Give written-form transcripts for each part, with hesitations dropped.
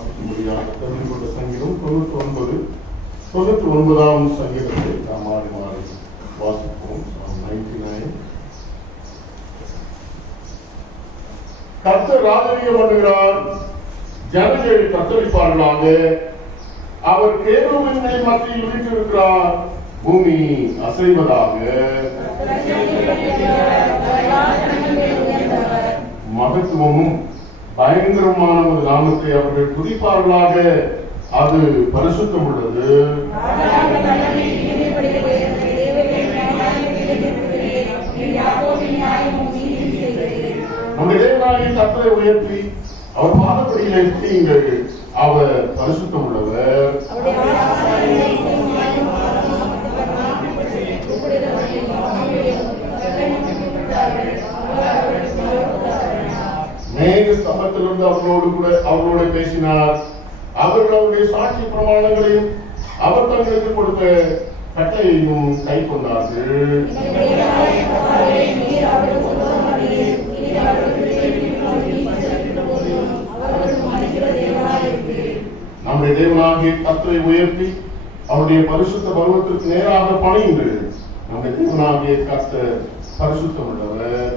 வாசிக்கும்படியாக தெரிந்து சங்கீதம் 99ஆம் சங்கீதத்தை நாம் மாறி மாறி வாசிப்போம். 99. கர்த்தர் ராஜரீகம் பண்ணுகிறார், ஜனங்கள் தத்தளிப்பார்களாக. அவர் கேருபீன்களின் மத்தியில் வீற்றிருக்கிறார், பூமி அசைவதாக. மகத்துவமும் பயங்கரமான ஒரு நாமத்தை அவர்கள் துதிப்பார்களாக. அது பரிசுத்தம் உள்ளது. நம்முடைய தேவனாகிய கர்த்தரை உயர்த்தி அவர் பாதப்படியிலே செய்யுங்கள். அவர் பரிசுத்தம் உள்ளவர். மேக ஸ்தம்பத்திலிருந்து அவர்களோடு பேசினார். அவர்கள் அவருடைய சாட்சி பிரமாணங்களையும் அவர் தங்களுக்கு கொடுத்த கட்டளையையும் கை கொண்டார்கள். நம்முடைய தேவனாகிய கர்த்தரை உயர்த்தி அவருடைய பரிசுத்த பருவத்திற்கு நேராக பணியுங்கள். நம்முடைய தேவனாகிய கர்த்தர் பரிசுத்தம் உள்ளவர்.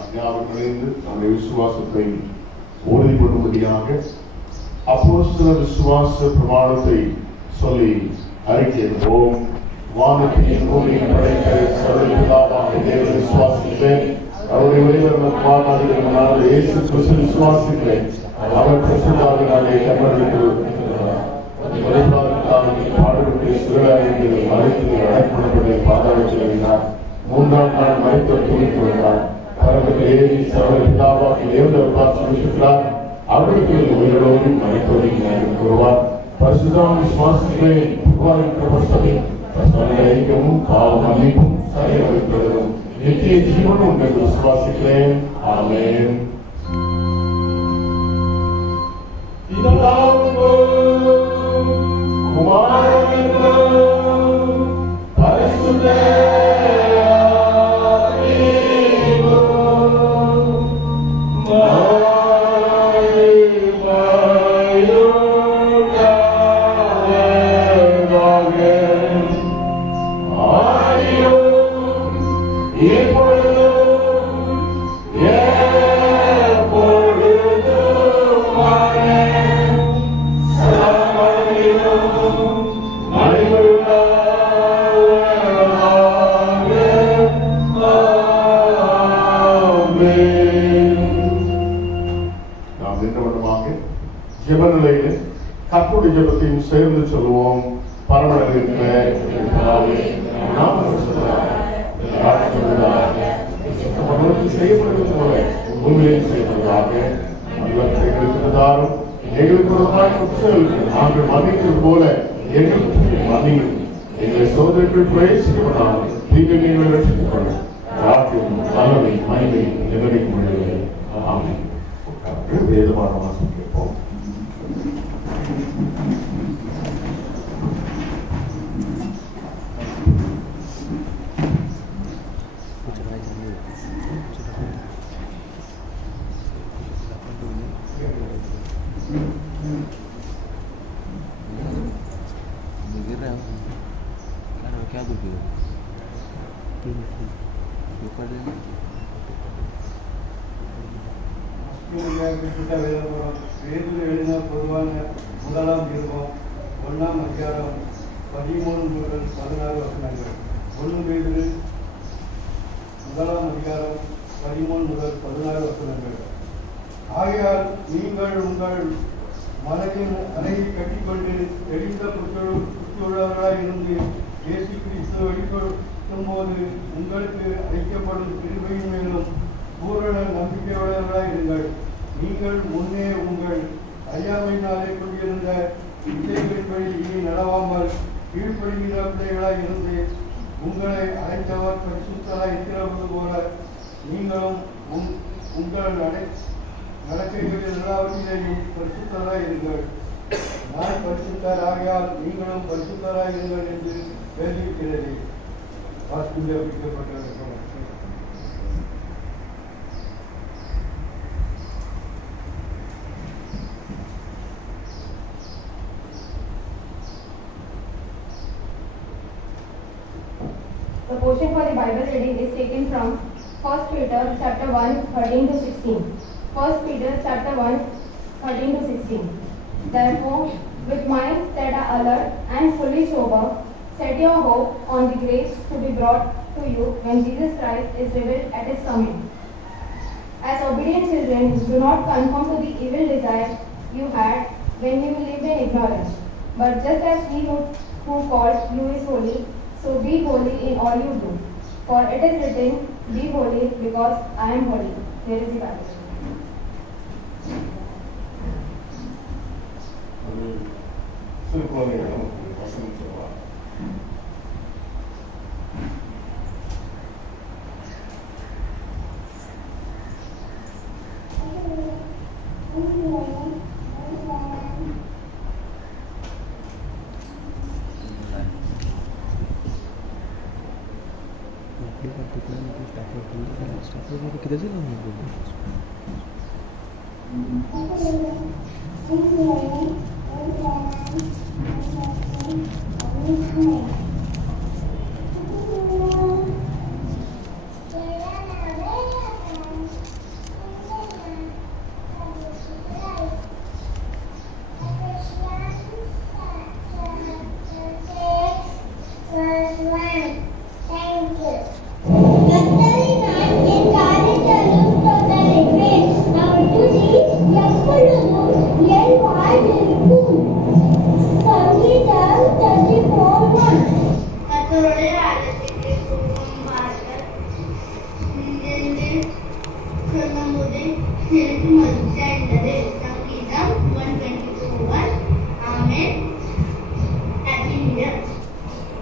அஞ்ஞாவர்களிருந்து நம்முடைய விசுவாசத்தை உறுதிப்படும்படியாக அப்போஸ்தல விசுவாச பிரமாணத்தை சொல்லி அறிக்கையிடுவோம். வானத்தையும் பூமியையும் படைத்த சர்வபிதாவாகிய தேவனை விசுவாசிக்கிறேன். அவருடைய ஒரே இயேசு கிறிஸ்து விசுவாசிக்கிறேன். அவர் பரிசுத்தாவினாலே கர்த்தருக்கு பாடுபட்டு சிறுவாயிருந்து மறைத்து அடக்கப்படப்பட்ட பாதாளத்தில் இறங்கினார். 3ஆம் நாள் மரித்தோர் துணித்து வந்தார். பரவத்தில் ஏறி சர்வபிதாவாகிய தேவனை விசுவாசிக்கிறார். அவருக்கு உயிரோடு மறைத்தோடு கூறுவார். பரிசுத்தாவின் விசுவாசிக்கிறேன். ஐக்கியமும் பாவ மன்னிப்பும் சரியவர்களும் நித்திய ஜீவனும் என்று விசுவாசிக்கிறேன். ஆமென். ஜெபநிலையில் கர்த்தருடைய ஜெபத்தையும் சேர்ந்து சொல்லுவோம். பரமண்டலத்தில் செய்யப்படுவது போல உங்களையும் செய்வதாக எங்களுக்கு நாங்கள் மன்னிக்கிறது போல எங்களுக்கு மன்னியும். எங்களை சோதனைக்குள் பிரவேசிக்கப்படாமல் நீங்கள் எங்களை ரட்சித்துக் கொள்ள ராஜ்யம் வல்லமை மகிமை எங்களுக்கு முடியவில்லை. ஆமென். வேதமான வாசம் கேட்போம். முதலாம் திருப்பம் 1ஆம் அதிகாரம் 13 முதல் 16 வசனங்கள். 1 பேதுரு 1ஆம் அதிகாரம் 13 முதல் 16 வசனங்கள். ஆகையால் நீங்கள் உங்கள் மனதின் அணையை கட்டிக்கொண்டு தெளிந்த புத்துள்ளவர்களாய் இருந்து இயேசு கிறிஸ்து வெளிப்படுத்தும் போது உங்களுக்கு அளிக்கப்படும் கிருபையின் மேலும் பூரண நம்பிக்கையுள்ளவர்களாய் இருங்கள். நீங்கள் முன்னே உங்கள் அறியாமையினாலே கொண்டிருந்த இச்சைகளின்படி இனி நடவாமல் கீழ்ப்படுகிற பிள்ளைகளாய் இருந்து உங்களை அழைத்தவர் பரிசுத்தராய் இருக்கிறது போல நீங்களும் உங்கள் நடக்கைகளில் எல்லாவற்றிலேயும் பரிசுத்தராய் இருங்கள். நான் பரிசுத்தர், ஆகையால் நீங்களும் பரிசுத்தராய் இருங்கள் என்று எழுதியிருக்கிறது. வாசிப்பில் அறிவிக்கப்பட்டிருக்கிறது. portion for the Bible reading is taken from 1 Peter chapter 1, 13 to 16. 1 Peter chapter 1, 13 to 16. Therefore, with minds that are alert and fully sober, set your hope on the grace to be brought to you when Jesus Christ is revealed at his coming. As obedient children, do not conform to the evil desires you had when you lived in ignorance. But just as he who called you is holy, so be holy in all you do. For it is written, be holy because I am holy. Here is the Bible. சிறு குழந்தைகள் நமக்கு வசனம் சொல்லுவாங்க. kita jalan ni dulu.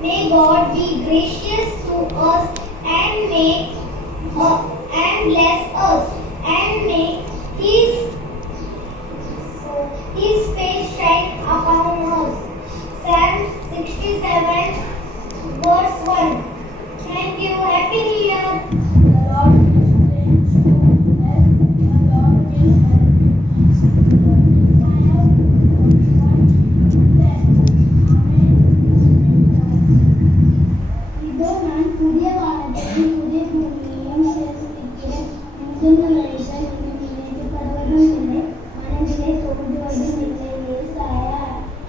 May God be gracious to us and bless us and make His face shine upon us. Psalm 67 verse 1. Thank you. Happy New Year. The Lord is to us. The Lord will help you. இதோ நான் புதிய வானத்தையும் புதிய பூமியையும் சேர்த்திருக்கிறேன். முந்தின நாட்கள் இனி நினைக்கப்படுவதும் இல்லை, மனதிலே தோன்றுவதும் இல்லை. ஏசாயா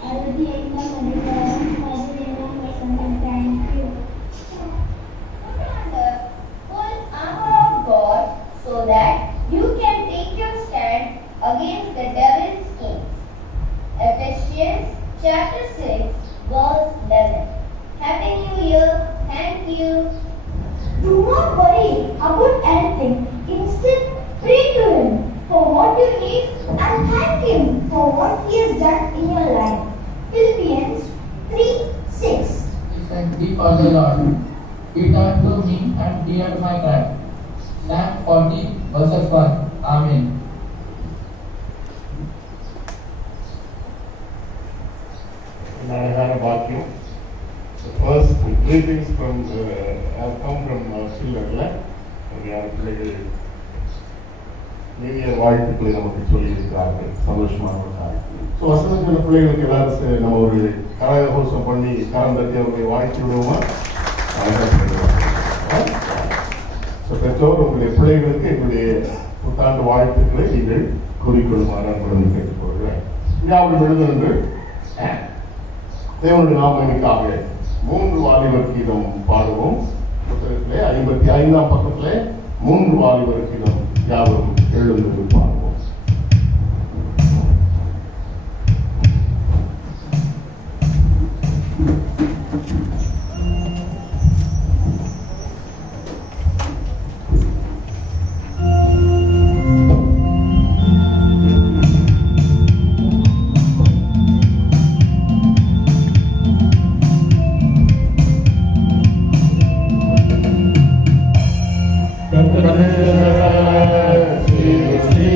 65 அதிகாரம் 17 வசனம். Thank you. Full armor of God, so that you can take your stand against the devil's schemes. Ephesians chapter 6 verse 11. Happy New Year. Thank you. Do not worry about anything. Instead, pray to Him for what you need and thank Him for what He has done in your life. Philippians 3:6. Thank thee for the Lord. He turned to me and heard my cry. Psalm 40 verses 1. Amen. அழகான வாக்கியம். First greetings from have come from Schillerல யார் பிள்ளைகள் இனிய வாழ்த்துக்களை நமக்கு சொல்லியிருக்கிறார்கள். சந்தோஷமான ஒரு காரியம். ஸோ வசனத்தில் பிள்ளைகளுக்கு எல்லாரும் நம்ம ஒரு கரகோஷம் பண்ணி கரம் தட்டி அவர்களை வாழ்த்தி விடுவோமா? ஸோ பெற்றோர் உங்களுடைய பிள்ளைகளுக்கு என்னுடைய புத்தாண்டு வாழ்த்துக்களை நீங்கள் கூறிக்கொள்ளுமாறு அன்புடன் கேட்டுக்கொள்கிறேன். ஞாபகம் எழுதுன்று தேவனுடைய நாமனுக்காக 3 வாலிபர் கீதம் பாடுவோம். புத்தகத்திலே 55ஆம் பக்கத்திலே 3 வாலிபர் கீதம் யாவரும் எழுந்து பாடுவோம். Sri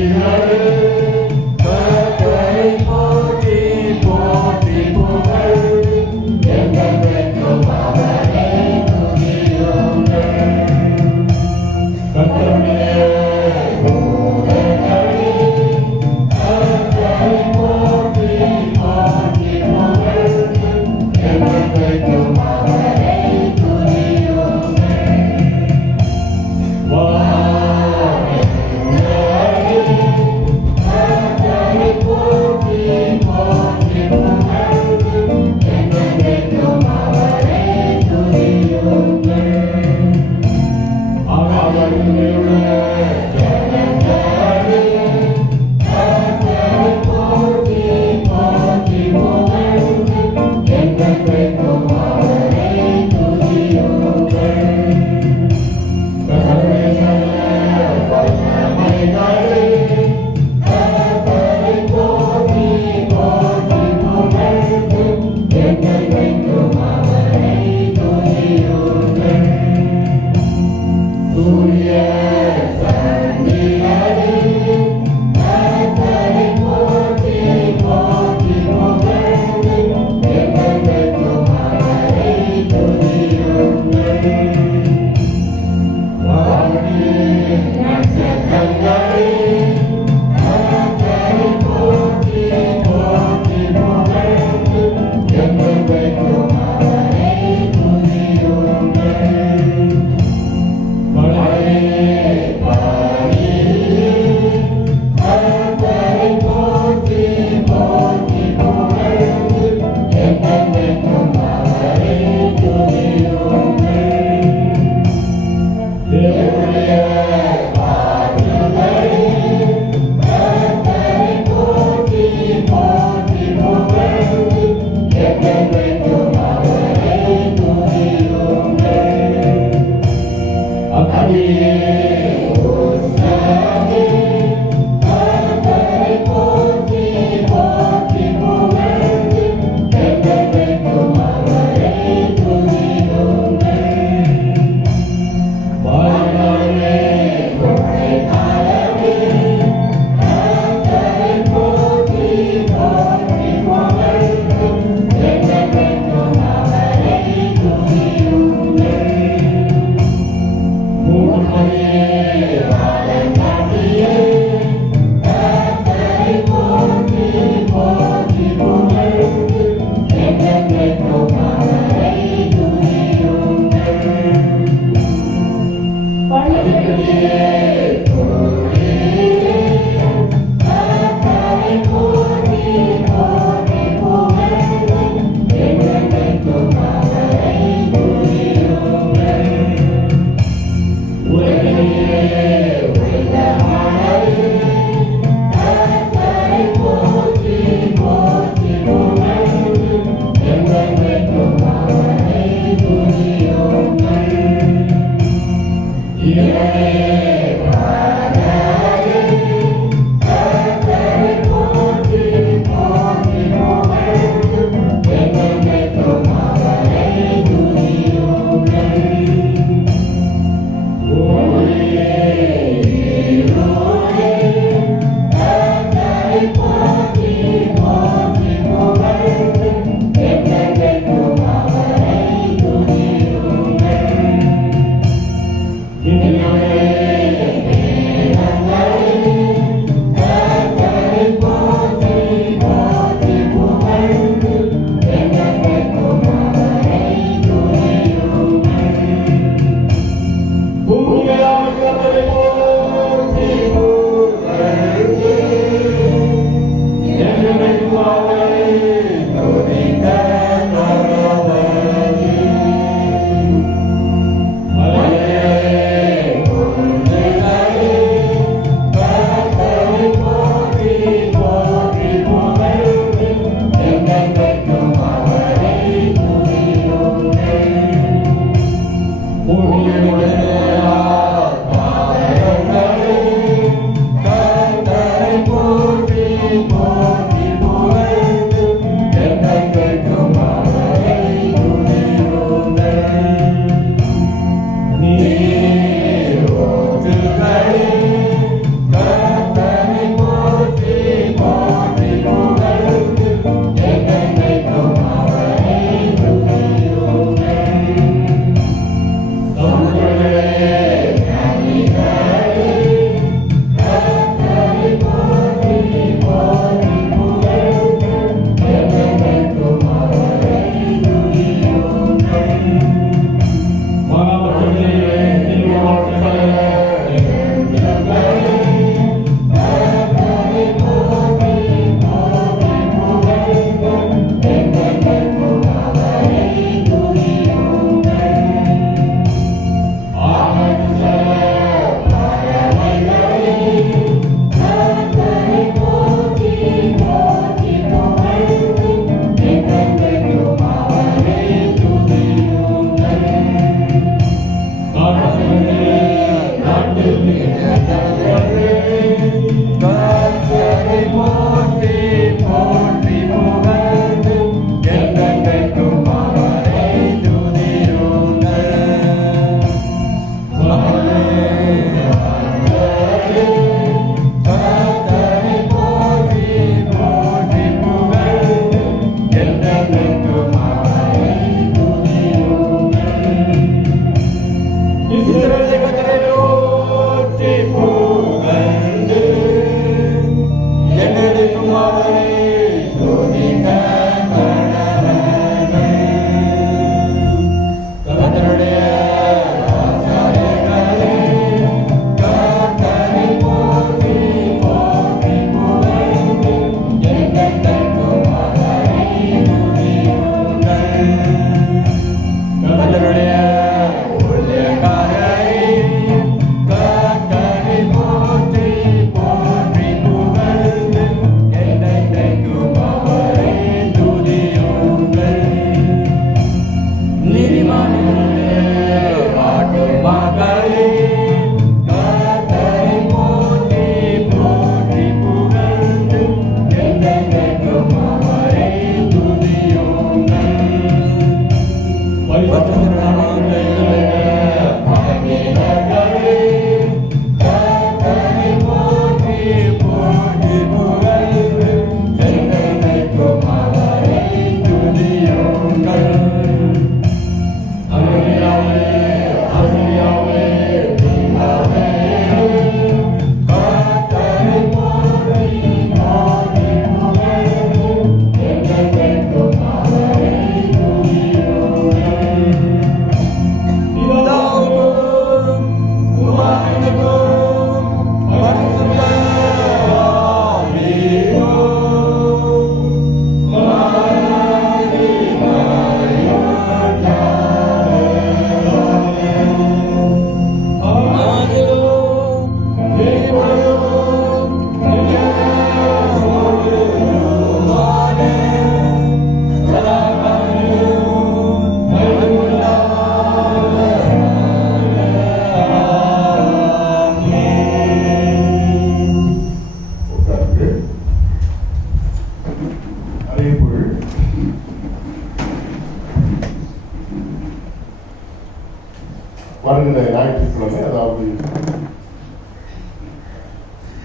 வருகிற ஞாயிற்றுக்கிழமை, அதாவது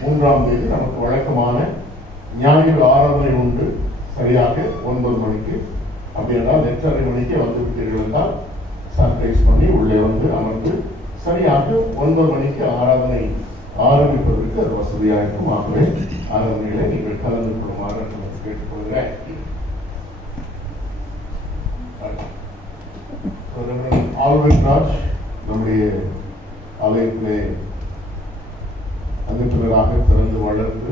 3ஆம் தேதி நமக்கு வழக்கமான ஞாயிறு ஆராதனை உண்டு. சரியாக 9 மணிக்கு. அப்படி என்றால் 8:30 மணிக்கு வந்து விட்டீர்கள் என்றால் சர்ப்ரைஸ் பண்ணி உள்ளே வந்து அமர்ந்து சரியாக 9 மணிக்கு ஆராதனை ஆரம்பிப்பதற்கு அது வசதியாக இருக்கும். ஆகவே ஆராதனைகளை நீங்கள் கலந்து கொள்ளுமாறு நமக்கு கேட்டுக்கொள்கிறேன். ஆல்வின் ராஜ் நம்முடைய ஆலயத்திலே அங்கத்தினராக திறந்து வளர்ந்து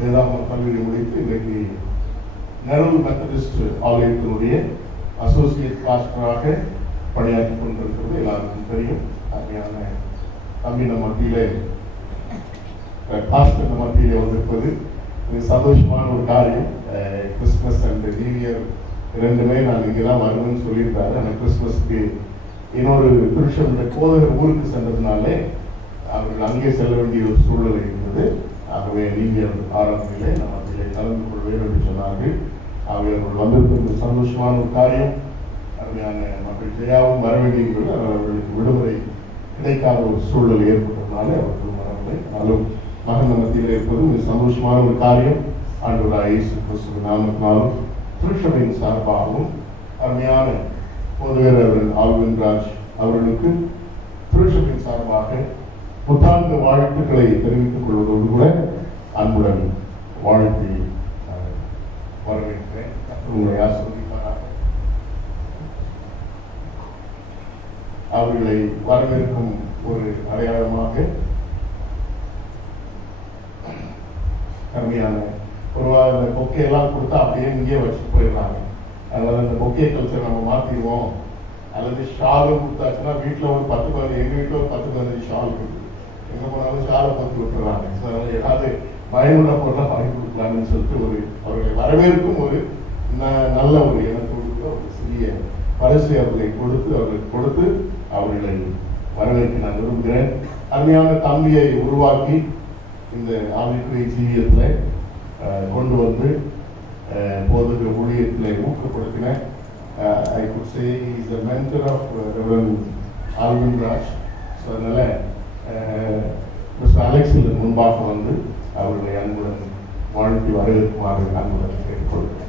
வேதாந்த கல்லூரி முடித்து இன்றைக்கு நெரூல் மெத்தடிஸ்ட் ஆலயத்தினுடைய அசோசியேட் பாஸ்டராக பணியாற்றி கொண்டிருக்கிறது எல்லாருக்கும் தெரியும். அருமையான தம்பி நம்ம மத்தியிலே பாஸ்டர் நம்ம மத்தியிலே வந்திருப்பது சந்தோஷமான ஒரு காரியம். கிறிஸ்துமஸ் அண்ட் நியூ இயர் ரெண்டுமே நான் இங்கே தான் வருவேன்னு சொல்லியிருக்காரு. ஆனால் கிறிஸ்துமஸ்க்கு இன்னொரு புருஷனுடைய போதகர் ஊருக்கு சென்றதுனாலே அவர்கள் அங்கே செல்ல வேண்டிய ஒரு சூழ்நிலை இருந்தது. ஆகவே நீங்கள் ஆரம்பத்திலே நம்ம அதில் கலந்து கொள்வேன் என்று சொன்னார்கள். ஆகவே அவர்கள் வந்திருப்பது சந்தோஷமான ஒரு காரியம். அருமையான மக்கள் ஜெயாவும் வர வேண்டியது அவர்களுக்கு விடுமுறை கிடைக்காத ஒரு சூழ்நிலை ஏற்பட்டதுனாலே அவர்கள் வரவில்லை. ஆனாலும் மகன் மத்தியில் இருப்பது மிக சந்தோஷமான ஒரு காரியம். ஆண்டவராகிய இயேசு கிறிஸ்துவின் நாமத்தினாலும் திருச்சபையின் சார்பாகவும் அருமையான போதகர் அவர்கள் ஆல்வின்ராஜ் அவர்களுக்கு திருச்சபையின் சார்பாக புத்தாண்டு வாழ்த்துக்களை தெரிவித்துக் கொள்வதோடு கூட அன்புடன் வாழ்த்தி வரவேற்கிறேன். உங்களை ஆசிர்வதிப்பாராக. அவர்களை வரவேற்கும் ஒரு அடையாளமாக கம்மியான பொதுவாக இந்த பொக்கையெல்லாம் கொடுத்தா அப்படியே இங்கேயே வச்சுட்டு போயிடுறாங்க. அதனால இந்த பொக்கே கல்ச்சர் நம்ம மாற்றிடுவோம். அல்லது ஷாலு கொடுத்தாச்சுன்னா வீட்டில் ஒரு 10-15 எங்கள் வீட்டில் ஒரு 10-15 ஷால் இருக்குது. எங்கே போனாலும் ஷாலை பற்றி விட்டுறாங்க. ஸோ அதனால் ஏதாவது பயனுள்ள பொருளாக வாங்கி கொடுக்கலான்னு சொல்லிட்டு அவர்களை வரவேற்கும் ஒரு நல்ல ஒரு எண்ணத்தோடு ஒரு சிறிய பரிசு அவர்களுக்கு கொடுத்து அவர்களை வரவேற்க நான் விரும்புகிறேன். அருமையான தம்பியை உருவாக்கி இந்த ஆவிக்குரிய ஜீவியத்தில் கொண்டு வந்து போதக ஊழியத்தில் ஊக்கப்படுத்தின I could say he is the mentor of Reverend Alvin Raj. So அதனால மிஸ்டர் அலெக்ஸில் முன்பாக வந்து அவர்களை அன்புடன் வாழ்த்தி வரவேற்குமாறு அன்புடன் கேட்டுக்கொள்கிறேன்.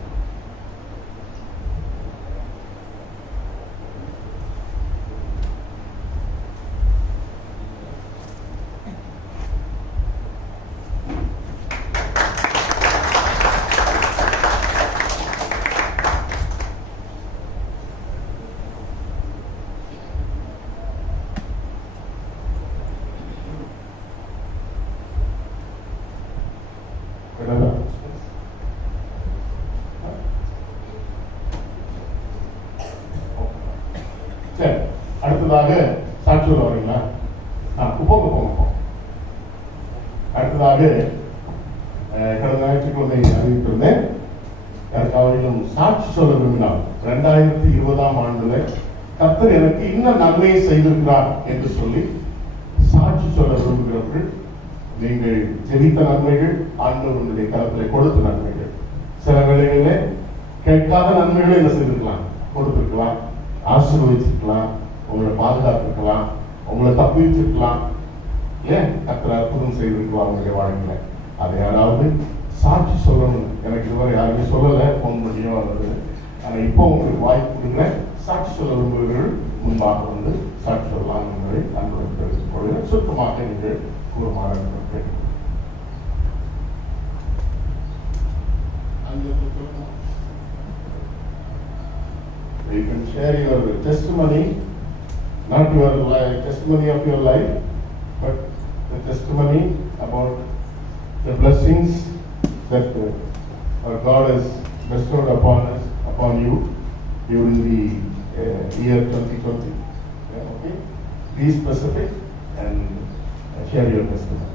அடுத்ததாக சாட்சி வரீங்களா? போங்க. அடுத்ததாக கடந்த ஞாயிற்றுக்கிழமை அறிவித்திருந்தேன். யாருக்காவது சாட்சி சொல்ல விரும்பினார் 2020ஆம் ஆண்டுல கர்த்தர் எனக்கு இன்னும் நன்மையை செய்திருக்கிறார் என்று சொல்லி சாட்சி சொல்ல விரும்புகிறவர்கள் நீங்கள் ஜெபித்த நன்மைகள், ஆண்டவருடைய கரத்தில் கொடுத்த நன்மைகள், சில வேளைகளிலே கேட்காத நன்மைகளை என்ன செய்திருக்கலாம், கொடுத்திருக்கலாம், ஆசீர்வதிச்சிருக்கலாம், உங்களை பாதுகாத்திருக்கலாம், உங்களை தப்பி வச்சிருக்கலாம். ஏன் கர்த்தர் அற்புதம் செய்திருக்கலாம் உங்களுடைய வாழ்க்கையில. அதை யாராவது சாட்சி சொல்லணும். எனக்கு இதுவரை யாருமே சொல்லலை, போன் பண்ணியோ அல்லது. ஆனால் இப்போ உங்களுக்கு வாய்ப்பு கொடுக்குறேன். சாட்சி சொல்ல விரும்புகிறவர்கள் முன்பாக வந்து சாட்சி சொல்லலாம் என்பதை அன்புடன் தெரிவித்துக் கொள்கிறேன். சுத்தமாக நீங்கள் கூறுமாறு கேட்கிறேன். You can share your testimony, not your testimony of your life, but the testimony about the blessings that our God has bestowed upon you during the year 2020. Yeah, okay? Be specific and share your testimony.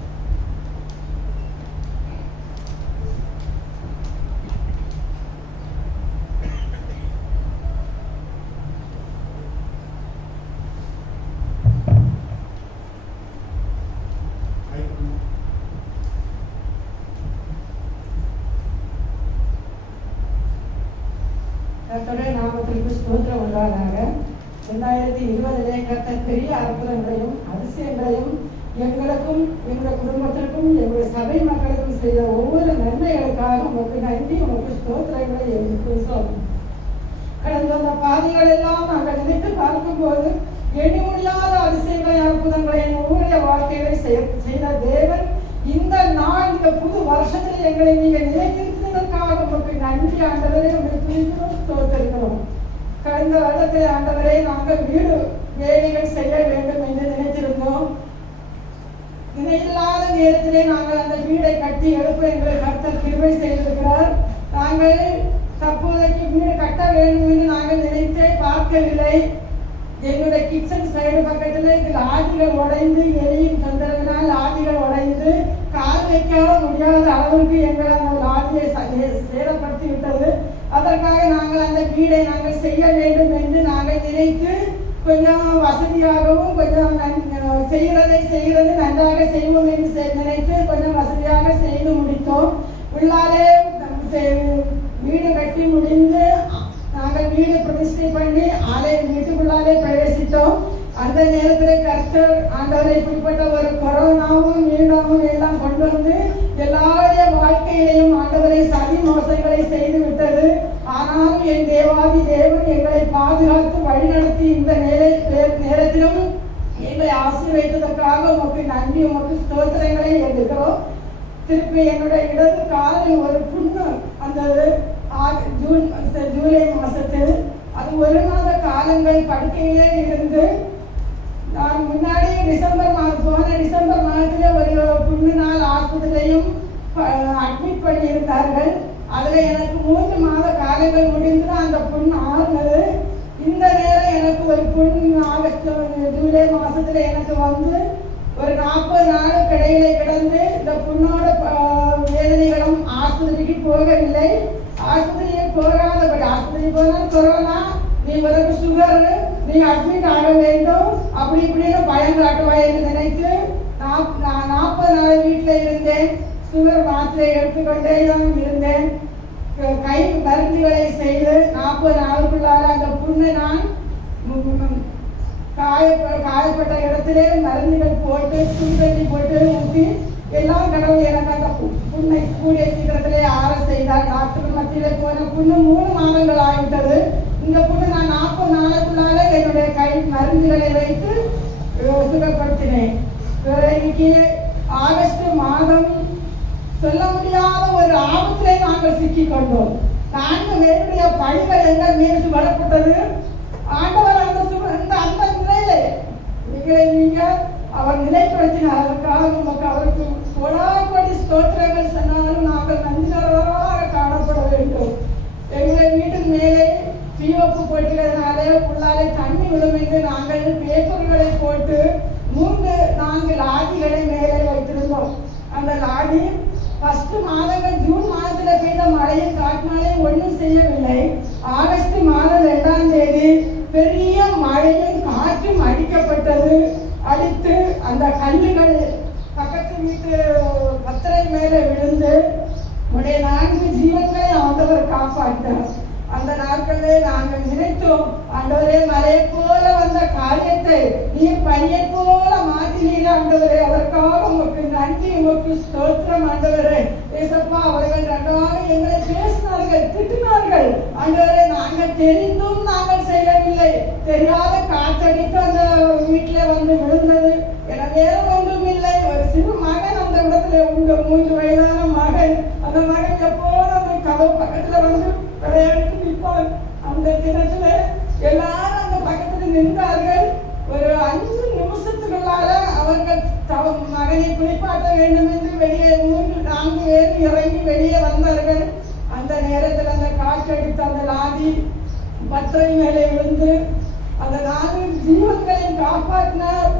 கர்த்தருடைய நாமத்திற்கு ஸ்தோத்திரம் உண்டாதாக. 2020 கர்த்தர் பெரிய அற்புதங்களையும் அதிசயங்களையும் எங்களுக்கும் எங்கள் குடும்பத்திற்கும் எங்களுடைய சபை மக்களுக்கும் செய்த ஒவ்வொரு நன்மைகளுக்காக உங்களுக்கு நன்றி, உங்களுக்கு ஸ்தோத்திரங்களை எங்களுக்கு சொல்லும். கடந்த அந்த பாதைகள் எல்லாம் நாங்கள் நினைத்து பார்க்கும்போது எண்ணி முடியாத அதிசயங்களை அற்புதங்களை ஒவ்வொரு வாழ்க்கைகளை செய்த தேவன் இந்த நாள், இந்த புது வருஷத்தில் எங்களை நீங்கள் நினைத்திருந்ததற்காக உங்களுக்கு நன்றி ஆண்டவரே, உங்களுக்கு ஸ்தோத்திரிக்கிறோம். கடந்த வருடத்தில் ஆண்டவரே நாங்கள் வீடு வேலைகள் செய்ய வேண்டும் என்று நினைத்திருந்தோம். நினைவில்லாத நேரத்திலே நாங்கள் அந்த வீடை கட்டி எழுப்ப எங்களை கர்த்தர் கிருபை செய்திருக்கிறார். நாங்கள் தற்போதைக்கு வீடு கட்ட வேண்டும் என்று நாங்கள் நினைத்தே பார்க்கவில்லை. எங்களுடைய கிச்சன் சைடு பக்கத்தில் இதில் ஆதிகள் உடைந்து எலியும் தொந்தரவினால் ஆதிகள் உடைந்து கால் வைக்க முடியாத அளவுக்கு எங்களை அந்த ஆதியை சேதப்படுத்தி விட்டது. அதற்காக நாங்கள் அந்த வீடை நாங்கள் செய்ய வேண்டும் என்று நாங்கள் நினைத்து கொஞ்சம் வசதியாகவும் கொஞ்சம் செய்கிறது நன்றாக செய்வோம் என்று நினைத்து கொஞ்சம் வசதியாக செய்து முடித்தோம். உள்ளாலே வீடு கட்டி முடிந்து நாங்கள் வீடு பிரதிஷ்டை பண்ணி வீட்டுக்குள்ளாலே பிரவேசித்தோம். அந்த நேரத்தில் கர்த்தர் ஆண்டவரை இப்படிப்பட்ட ஒரு கொரோனாவும் மீண்டும் எல்லாம் கொண்டு வந்து எல்லாருடைய வாழ்க்கையிலையும் ஆண்டவரை சதி மோசங்களை செய்து விட்டது. ஆனாலும் என் தேவாதி தேவன் எங்களை பாதுகாத்து வழிநடத்தி இந்த நேரத்திலும் எங்களை ஆசீர்வதித்ததற்காக உமக்கு நன்றி, உமக்கு ஸ்தோத்திரங்களை எடுக்கிறோம். திருப்பி என்னுடைய இடது காலில் ஒரு புண்ணு அந்த ஜூலை மாசத்தில் அது 1 மாத காலங்கள் படுக்கையிலே இருந்து நான் முன்னாடி போன டிசம்பர் மாதத்துல ஒரு புண்ணு நாள் ஆஸ்பத்திரியிலையும் அட்மிட் பண்ணியிருந்தார்கள். அதுல எனக்கு 3 மாத காலங்கள் முடிந்து அந்த புண்ணு ஆறுனது. இந்த நேரம் எனக்கு ஒரு புண்ணு ஜூலை மாசத்துல எனக்கு வந்து ஒரு 40 நாளுக்கு இடையில கிடந்து இந்த புண்ணோட வேதனைகளும் ஆஸ்பத்திரிக்கு போகவில்லை. ஆஸ்பத்திரியை போகாதபடி ஆஸ்பத்திரி போனால் கொரோனா, நீ உனக்கு சுகர், நீ அட்மிட் ஆக வேண்டும் அப்படி இப்படின்னு பயம் காட்டுவாய் என்று நினைத்து நான் 40 நாள் வீட்டில் இருந்தேன். சுகர் மாத்திரை எடுத்துக்கொண்டே தான் இருந்தேன். கை மருந்துகளை செய்து 40 நாளுக்குள்ளார அந்த புண்ணை நான் காயப்பட்ட இடத்திலே மருந்துகள் போட்டு சுடுதண்ணி போட்டு ஊற்றி எல்லாம் கடவுள் எனக்கு அந்த புண்ணை கூடிய சீக்கிரத்திலே ஆற செய்தார். டாக்டர் மத்தியிலே போன புண்ணு 3 மாதங்கள் ஆகிவிட்டது. இந்த புண்ணு நான் 40 நாளுக்குள்ளால என்னுடைய கை மருந்துகளை வைத்து சுகப்படுத்தினேன். இன்னைக்கு ஆகஸ்ட் மாதம் சொல்ல முடியாத ஒரு ஆபத்திலே நாங்கள் சிக்கிக் கொண்டோம். 4 பேருடைய பணிகள் எங்கள் மீது வரப்பட்டது. ஆண்டவர் அந்த நிலையில நீங்க அவர் நிலைப்படுத்தினார். அதற்காக நமக்கு அவருக்கு கோடாகோடி ஸ்தோத்திரங்கள் சொன்னாலும் நாங்கள் நன்றியாக காணப்பட வேண்டும். எங்களை வீட்டின் மேலே பிஓப்பு போட்டுக்கிறதுனாலே உள்ளாலே தண்ணி விடும் என்று நாங்கள் பேப்பர்களை போட்டு 3-4 லாரிகளை மேலே வைத்திருந்தோம். அந்த லாரி ஃபர்ஸ்ட் மாதங்கள் ஜூன் மாதத்துல பெய்த மழையும் காட்டினாலே ஒன்றும் செய்யவில்லை. ஆகஸ்ட் மாதம் 2ஆம் தேதி பெரிய மழையும் காற்றும் அடிக்கப்பட்டது. அடித்து அந்த கல்லுகள் பக்கத்து வீட்டு பத்திரை மேலே விழுந்து உடைய 4 ஜீவன்களை ஆண்டவர் காப்பாற்றார். அந்த நாட்களிலே நாங்கள் நினைத்தோம், ஆண்டவரே மலையை போல வந்த காரியத்தை நீர் பனியை போல மாற்றினீர் ஆண்டவரே. அதற்காக உமக்கு நன்றி, உமக்கு ஸ்தோத்திரம் ஆண்டவரே. ஏசப்பா அவர்கள் நன்றாக எங்களை பேசினார்கள், திட்டினார்கள் ஆண்டவரே. நாங்கள் தெரிந்தும் நாங்கள் செய்யவில்லை. தெரியாத காற்றடித்து அந்த வீட்டுல வந்து விழுந்தது. எனவே ஒன்றும் இல்லை. ஒரு சிறு மகன் அந்த இடத்துல உண்டு, 3 வயதான மகன். அந்த மகன் எப்போதும் அந்த கதவு பக்கத்துல வந்து விளையாடிட்டு நிற்பார். அந்த தினத்துல எல்லாரும் அந்த பக்கத்துல நின்றார்கள். ஒரு 5 நிமிஷத்துக்குள்ளால அவர்கள் மகனை குளிப்பாட்ட வேண்டும் என்று வெளியே 3-4 பேர் இறங்கி வெளியே வந்தார்கள். அந்த நேரத்தில் அந்த காற்றடித்து அந்த லாரி பத்திரை மேலே விழுந்து அந்த 4 ஜீவன்களையும் காப்பாற்றினார்.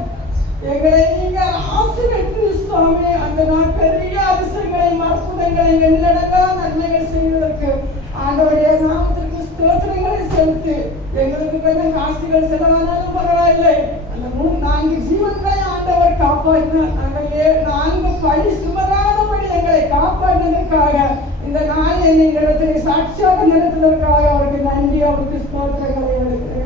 எங்களை நீங்கள் ஆசீர்வதித்து சுவாமி. அந்த நாள் பெரிய அதிசயங்களை அற்புதங்களை எண்ணடங்கா நன்மைகள் செய்வதற்கு ஆண்டவருடைய நாமத்திற்கு ஸ்தோத்திரங்களை செலுத்து. எங்களுக்கு கொஞ்சம் காசுகள் செலவானாலும் பரவாயில்லை. அந்த 3-4 ஜீவன்களை ஆண்டவர் காப்பாற்றினார். நாங்கள் 4 படி சுமராதபடி எங்களை காப்பாற்றினதற்காக இந்த நாள் என்னிடத்தில் சாட்சியாக நடத்துவதற்காக அவருக்கு நன்றி, அவருக்கு ஸ்தோத்திரங்களை எடுக்கிறேன்.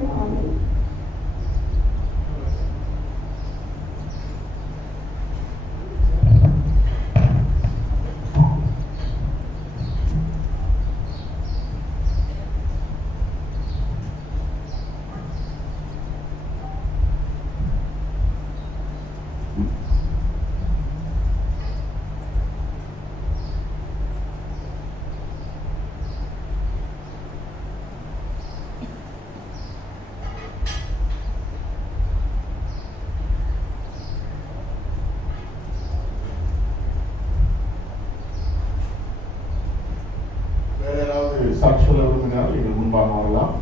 சாட்சி சொல்ல விரும்பினால் நீங்கள் முன்பாக வரலாம்.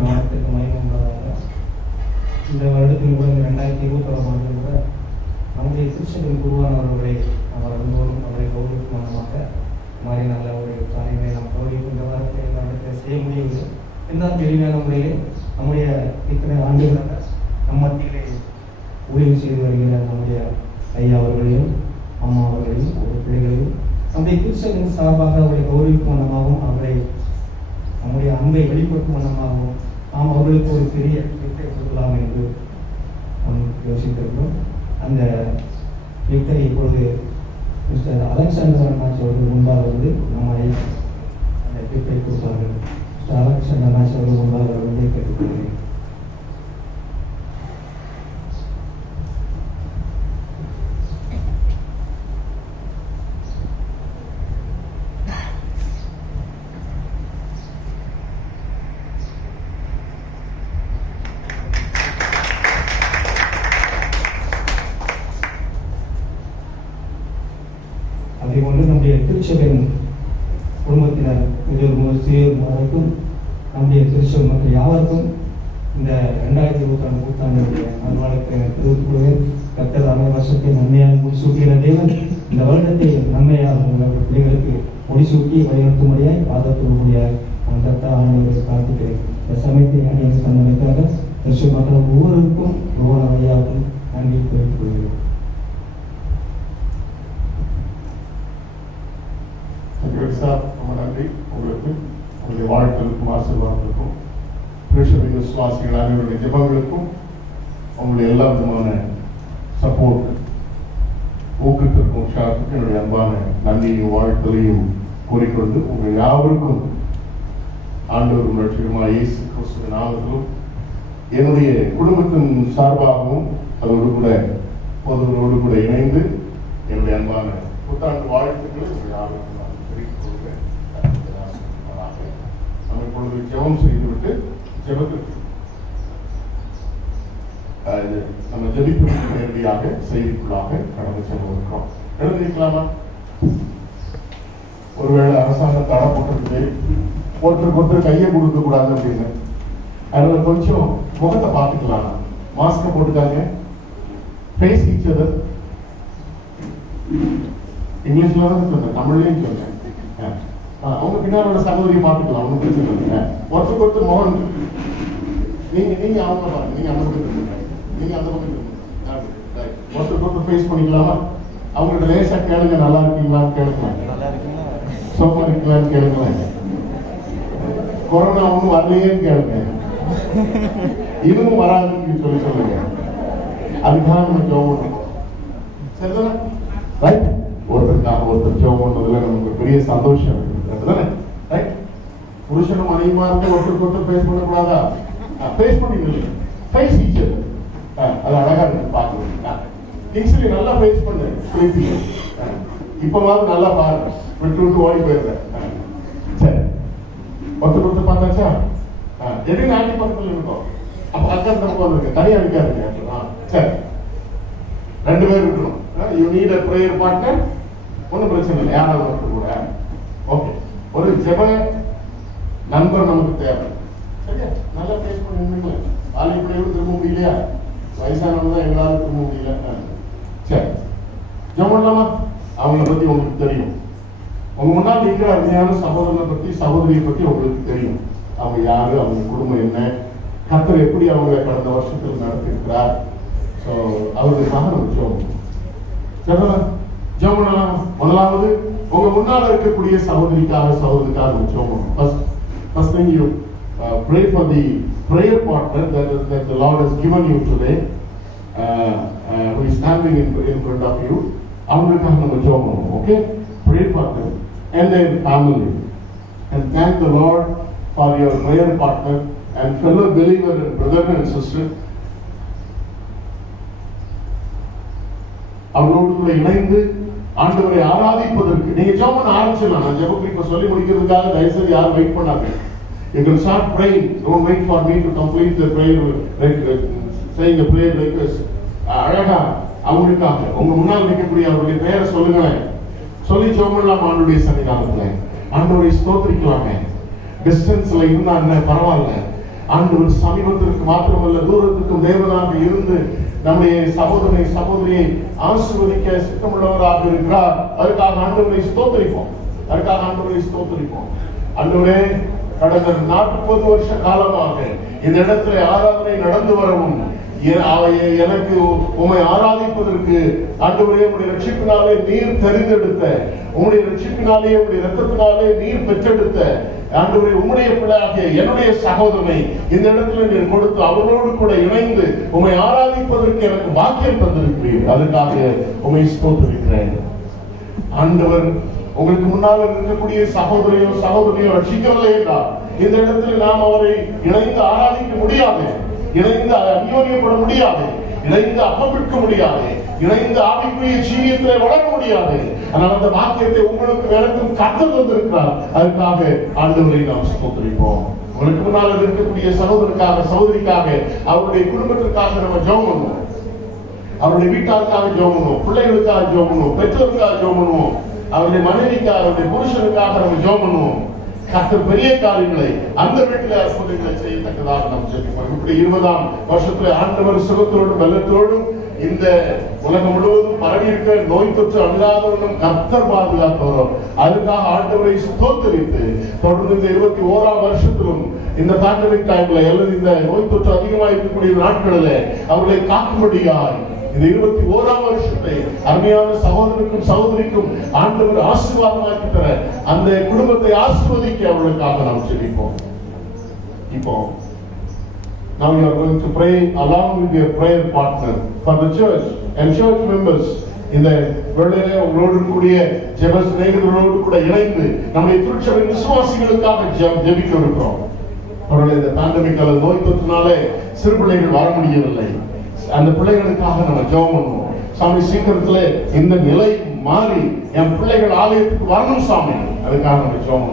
நாமத்துக்கு மகிமை உண்டாதாக. இந்த வருடத்தில் கூட இந்த 2021 ஆண்டில் கூட நம்முடைய கிறிஸ்தவர்கள் குருவானவர்களை நாம் வரும்போதும் அவரை கௌரவிக்குமானமாக மாதிரி நல்ல ஒரு காரியங்களை நாம் கௌரவிக்கும் இந்த வாரத்தை நடத்த செய்ய முடியவில்லை. இருந்தாலும் எளிமையான முறையிலே நம்முடைய இத்தனை ஆண்டுகளாக நம் மத்தியிலே ஊழியம் செய்து வருகிற நம்முடைய ஐயா அவர்களையும் அம்மா அவர்களையும் ஒரு பிள்ளைகளையும் நம்முடைய கிறிஸ்தவர்களின் சார்பாக அவரை கௌரவிக்கும் வண்ணமாகவும் அவரை நம்முடைய அன்பை வெளிப்படுத்தும் வண்ணமாகவும் நாம் அவர்களுக்கு ஒரு பெரிய கிஃப்டை கொடுக்கலாம் என்று நாம் யோசித்திருக்கிறோம். அந்த கிஃப்டை இப்பொழுது மிஸ்டர் அலெக்சாண்டர் அண்ணாச்சி அவர்கள் முன்பாக வந்து நம்மை அந்த கிஃப்டை கொடுத்தார்கள். மிஸ்டர் அலெக்சாண்டர் அண்ணாச்சி அவர்கள் முன்பாக வந்து கேட்டுக்கொள்கிறேன். அதே போன்று நம்முடைய திருச்சபையின் குடும்பத்தினர் முதியோர் சிறியோர் வரைக்கும் நம்முடைய திருச்சபை மக்கள் யாவருக்கும் இந்த 2021 புத்தாண்டுடைய நல்வாழ்க்கை தெரிவித்துக் கொள்வேன். கர்த்தர் அமைய வருஷத்தை நன்மையாக முடிசூட்டுகிற தேவன் இந்த வருடத்தை நன்மையாக உங்களுடைய பிள்ளைகளுக்கு முடிசூட்டி வழிநடத்தும்படியாய் பாதத்தும்படியாய் நான் கர்த்தர் ஆண்டவரை பிரார்த்திக்கிறேன். இந்த சமயத்தை அணியை தந்தமைக்காக திருச்சபை மக்கள் ஒவ்வொருவருக்கும் ஒவ்வொரு வழியாகவும் நன்றி தெரிவித்துக் கொள்கிறேன். ரொம்ப நன்றி உங்களுக்கு, உங்களுடைய வாழ்த்துக்கும் ஆசீர்வாதங்களுக்கும் கிறிஸ்தவ விசுவாசிகள் அனைவருடைய ஜெபங்களுக்கும் உங்களுடைய எல்லா விதமான சப்போர்ட் ஊக்கத்திற்கும் உற்சாகத்துக்கும் என்னுடைய அன்பான நன்றியையும் வாழ்த்தலையும் கூறிக்கொண்டு உங்கள் யாவருக்கும் ஆண்டவர் ரட்சகருமாகிய இயேசு கிறிஸ்துவின் நாமத்திலும் என்னுடைய குடும்பத்தின் சார்பாகவும் அதோடு கூட பொதுவரோடு கூட இணைந்து என்னுடைய அன்பான புத்தாண்டு வாழ்த்துக்களை உங்கள் யாவருக்கும் நம்ம இப்பொழுது ஜெபம் செய்துவிட்டு ஜெபத்திற்கு நம்ம ஜெபிப்பதற்கு நேரடியாக செய்திக்குள்ளாக கடந்து செல்வதற்கிறோம். எழுந்திருக்கலாமா? ஒருவேளை அரசாங்கம் தடை போட்டிருக்கு, ஒருத்தருக்கு கையை கொடுக்க கூடாது அப்படின்னு, அதுல கொஞ்சம் முகத்தை பார்த்துக்கலாம். மாஸ்க போட்டுக்காங்க, ஃபேஸ் ஈச் அதர். இங்கிலீஷ்ல தான் சொன்னேன், தமிழ்லயும் சொன்னேன். அவங்க பின்னாலோட சகோதரியை பார்த்துக்கலாம், ஒன்றும் பிரச்சனை இல்லை. ஒருத்தருக்கு முகம் நீங்க அவங்க பாருங்க, நீங்க அந்த பக்கம் நீங்க அந்த பக்கம் ஒருத்தருக்கு ஃபேஸ் பண்ணிக்கலாமா? அவங்கள்ட்ட லேசா கேளுங்க, நல்லா இருக்கீங்களான்னு கேளுங்களேன், சோமா இருக்கீங்களான்னு கேளுங்களேன், கொரோனா ஒன்றும் வரலையேன்னு கேளுங்க, இதுவும் வராதுன்னு சொல்லி சொல்லுங்க. அதுக்காக நம்ம ஜெபம் பண்ணணும். சரிதானே? ரைட். ஒருத்தருக்காக ஒருத்தர் ஜெபம் பண்ணதுல நமக்கு பெரிய சந்தோஷம் இருக்கு. ரைட். புருஷனும் மனைவியுமா இருந்து ஒருத்தருக்கு ஃபேஸ் பண்ணக்கூடாதா? ஃபேஸ் பண்ணிட்டு ஃபேஸ் ஈச்சர் அது அழகா இருக்கு பாக்குறீங்களா? கிங்ஸ்லி நல்லா ஃபேஸ் பண்ணு. இப்ப மாதிரி நல்லா பாருங்க, விட்டு விட்டு ஓடி போயிடுறேன். சரி, ஒருத்தர் பார்த்தாச்சா? எதுவும் ஆண்டி பக்கத்துல இருக்கும். அப்ப அக்கா தப்பு இருக்கு, தனியா இருக்காருங்க. சரி, 2 பேர் இருக்கணும். You need a prayer partner. ஒன்றும் பிரச்சனை இல்லை, யாராவது ஒருத்தர் கூட. ஓகே, ஒரு ஜெப நண்பர் நமக்கு தேவை. சரியா? நல்லா ஃபேஸ் பண்ணி நின்றுங்களேன். ஆலைப்படையோடு திரும்ப முடியலையா? வயசானவங்க தான் எங்களால திரும்ப முடியல. சரி, ஜெபம் பண்ணலாமா? அவங்கள பத்தி உங்களுக்கு தெரியும். உங்க முன்னால் இருக்கிற அருமையான சகோதரனை பத்தி சகோதரியை பத்தி உங்களுக்கு தெரியும். அவங்க யாரு, அவங்க குடும்பம் என்ன, கர்த்தர் எப்படி அவங்க கடந்த வருஷத்தில் நடத்திருக்கிறார். ஸோ அவர்களுக்காக நம்ம ஜெபம் ஜெபம் பண்ணலாம். முதலாவது உங்க முன்னால இருக்கக்கூடிய சகோதரிக்காக ஜெபம். First thing you pray for the prayer partner that the Lord has given you today, who is standing in front of you. அவங்களுக்காக நம்ம ஜெபம் பண்ணுவோம். Okay, pray for them and their family, and thank the Lord for your prayer partner and fellow believer and brother and sister. அவர்களோடு கூட இணைந்து ஆண்டவரை ஆராதிப்பதற்கு நீங்க ஜெபம் பண்ண ஆரம்பிச்சிடலாம். நான் ஜெப குறிப்பை சொல்லி முடிக்கிறதுக்காக தயவுசெய்து யாரும் வெயிட் பண்ணாங்க. You can start praying. Don't wait for me to complete the prayer, saying a prayer request. அழகா அவங்களுக்காக உங்க முன்னால் நிற்கக்கூடிய அவருடைய பெயரை சொல்லுங்களேன். சொல்லி ஜெபம் பண்ணலாம் ஆண்டுடைய சன்னிதானத்துல. ஆண்டவரை ஸ்தோத்திரிக்கலாமே. டிஸ்டன்ஸ்ல இருந்தா என்ன பரவாயில்ல, ஆண்டவர் சமீபத்திற்கு மாத்திரமல்ல தூரத்துக்கும் தேவனாக இருந்து நம்முடைய சகோதரனை சகோதரியை ஆசீர்வதிக்க சித்தமுள்ளவராக இருக்கிறார். அதுக்காக ஆண்டவரை ஸ்தோத்திரிப்போம். ஆண்டவரே, கடந்த 40 வருஷ காலமாக இந்த இடத்துல ஆராதனை நடந்து வரவும் எனக்கு உம்மை ஆராதிப்பதற்கு ஆண்டவரே உம்முடைய ரட்சிப்பினாலே நீர் தெரிந்தெடுத்த, உம்முடைய ரட்சிப்பினாலே உம்முடைய இரத்தத்தினாலே நீர் பெற்றெடுத்த ஆண்டவரே உம்முடைய பிள்ளையாகிய என்னுடைய சகோதரனை இந்த இடத்துல நீர் கொடுத்து அவரோடு கூட இணைந்து உம்மை ஆராதிப்பதற்கு எனக்கு வாக்கியம் தந்திருக்கிறீர். அதுக்காக உம்மை ஸ்தோத்திரிக்கிறேன். ஆண்டவர் உங்களுக்கு முன்னால் இருக்கக்கூடிய சகோதரியோ ரட்சிக்கவில்லை என்றால் இந்த இடத்துல நாம் அவரை இணைந்து ஆராதிக்க முடியாது, இணைந்து அந்யோன்யப்பட முடியாது, இணைந்து அப்பமிக்க முடியாது, இணைந்து ஆவிக்குரிய ஜீவியத்தை வளர முடியாது. ஆனால் அந்த வாக்கியத்தை உங்களுக்கு எனக்கும் கர்த்தர் தந்திருக்கிறார். அதுக்காக ஆண்டவரை நாம் ஸ்தோத்திரிப்போம். உங்களுக்கு முன்னால் இருக்கக்கூடிய சகோதரருக்காக சகோதரிக்காக அவருடைய குடும்பத்திற்காக நம்ம ஜெபம் பண்ணுவோம். அவருடைய வீட்டாருக்காக ஜெபம் பண்ணுவோம், பிள்ளைகளுக்காக ஜெபம் பண்ணுவோம், பெற்றோருக்காக ஜெபம் பண்ணுவோம், அவருடைய மனைவிக்காக அவருடைய புருஷனுக்காக நம்ம ஜெபம் பண்ணுவோம். கர்த்தர் பெரிய காரியங்களை அந்த வீட்டில் அற்புதங்களை செய்யத்தக்கதாக நாம் ஜெபிப்போம். இப்படி 20ஆம் வருஷத்துல ஆண்டவர் சுகத்தோடும் பலத்தோடும் இந்த உலகம் முழுவதும் பரவி இருக்க நோய் தொற்று அல்லாதவர்களும் கர்த்தர் பாதுகாத்தவரும் அதுக்காக ஆண்டவரை ஸ்தோத்திரித்து தொடர்ந்து இந்த 21ஆம் வருஷத்திலும் இந்த பேண்டமிக் டைம்ல அல்லது இந்த நோய் தொற்று அதிகமாக இருக்கக்கூடிய நாட்களில் அவர்களை காக்கும்படியாய் இந்த 21ஆம் வருஷத்தை அருமையான சகோதரனுக்கும் சகோதரிக்கும் ஆண்டவர் ஆசீர்வாதமாக்கி தர அந்த குடும்பத்தை ஆசீர்வதிக்க அவர்களுக்காக நாம் ஜெபிப்போம். இப்போ now you are going to pray along with your prayer partner for the church and church members. இந்த வேளையிலே உங்களோடு கூடிய ஜெப சிநேகிதர்களோடு கூட இணைந்து நம்முடைய திருச்சபை விசுவாசிகளுக்காக ஜெபிக்க இருக்கிறோம். அவர்கள் இந்த பேண்டமிக் அல்லது நோய் தொற்றினாலே சிறு பிள்ளைகள் வர முடியவில்லை. அந்த பிள்ளைகளுக்காக நம்ம ஜெபம் பண்ணுவோம். சாமி, சீக்கிரத்துல இந்த நிலை மாறி என் பிள்ளைகள் ஆலயத்துக்கு வரணும் சாமி, அதுக்காக நம்ம ஜெபம்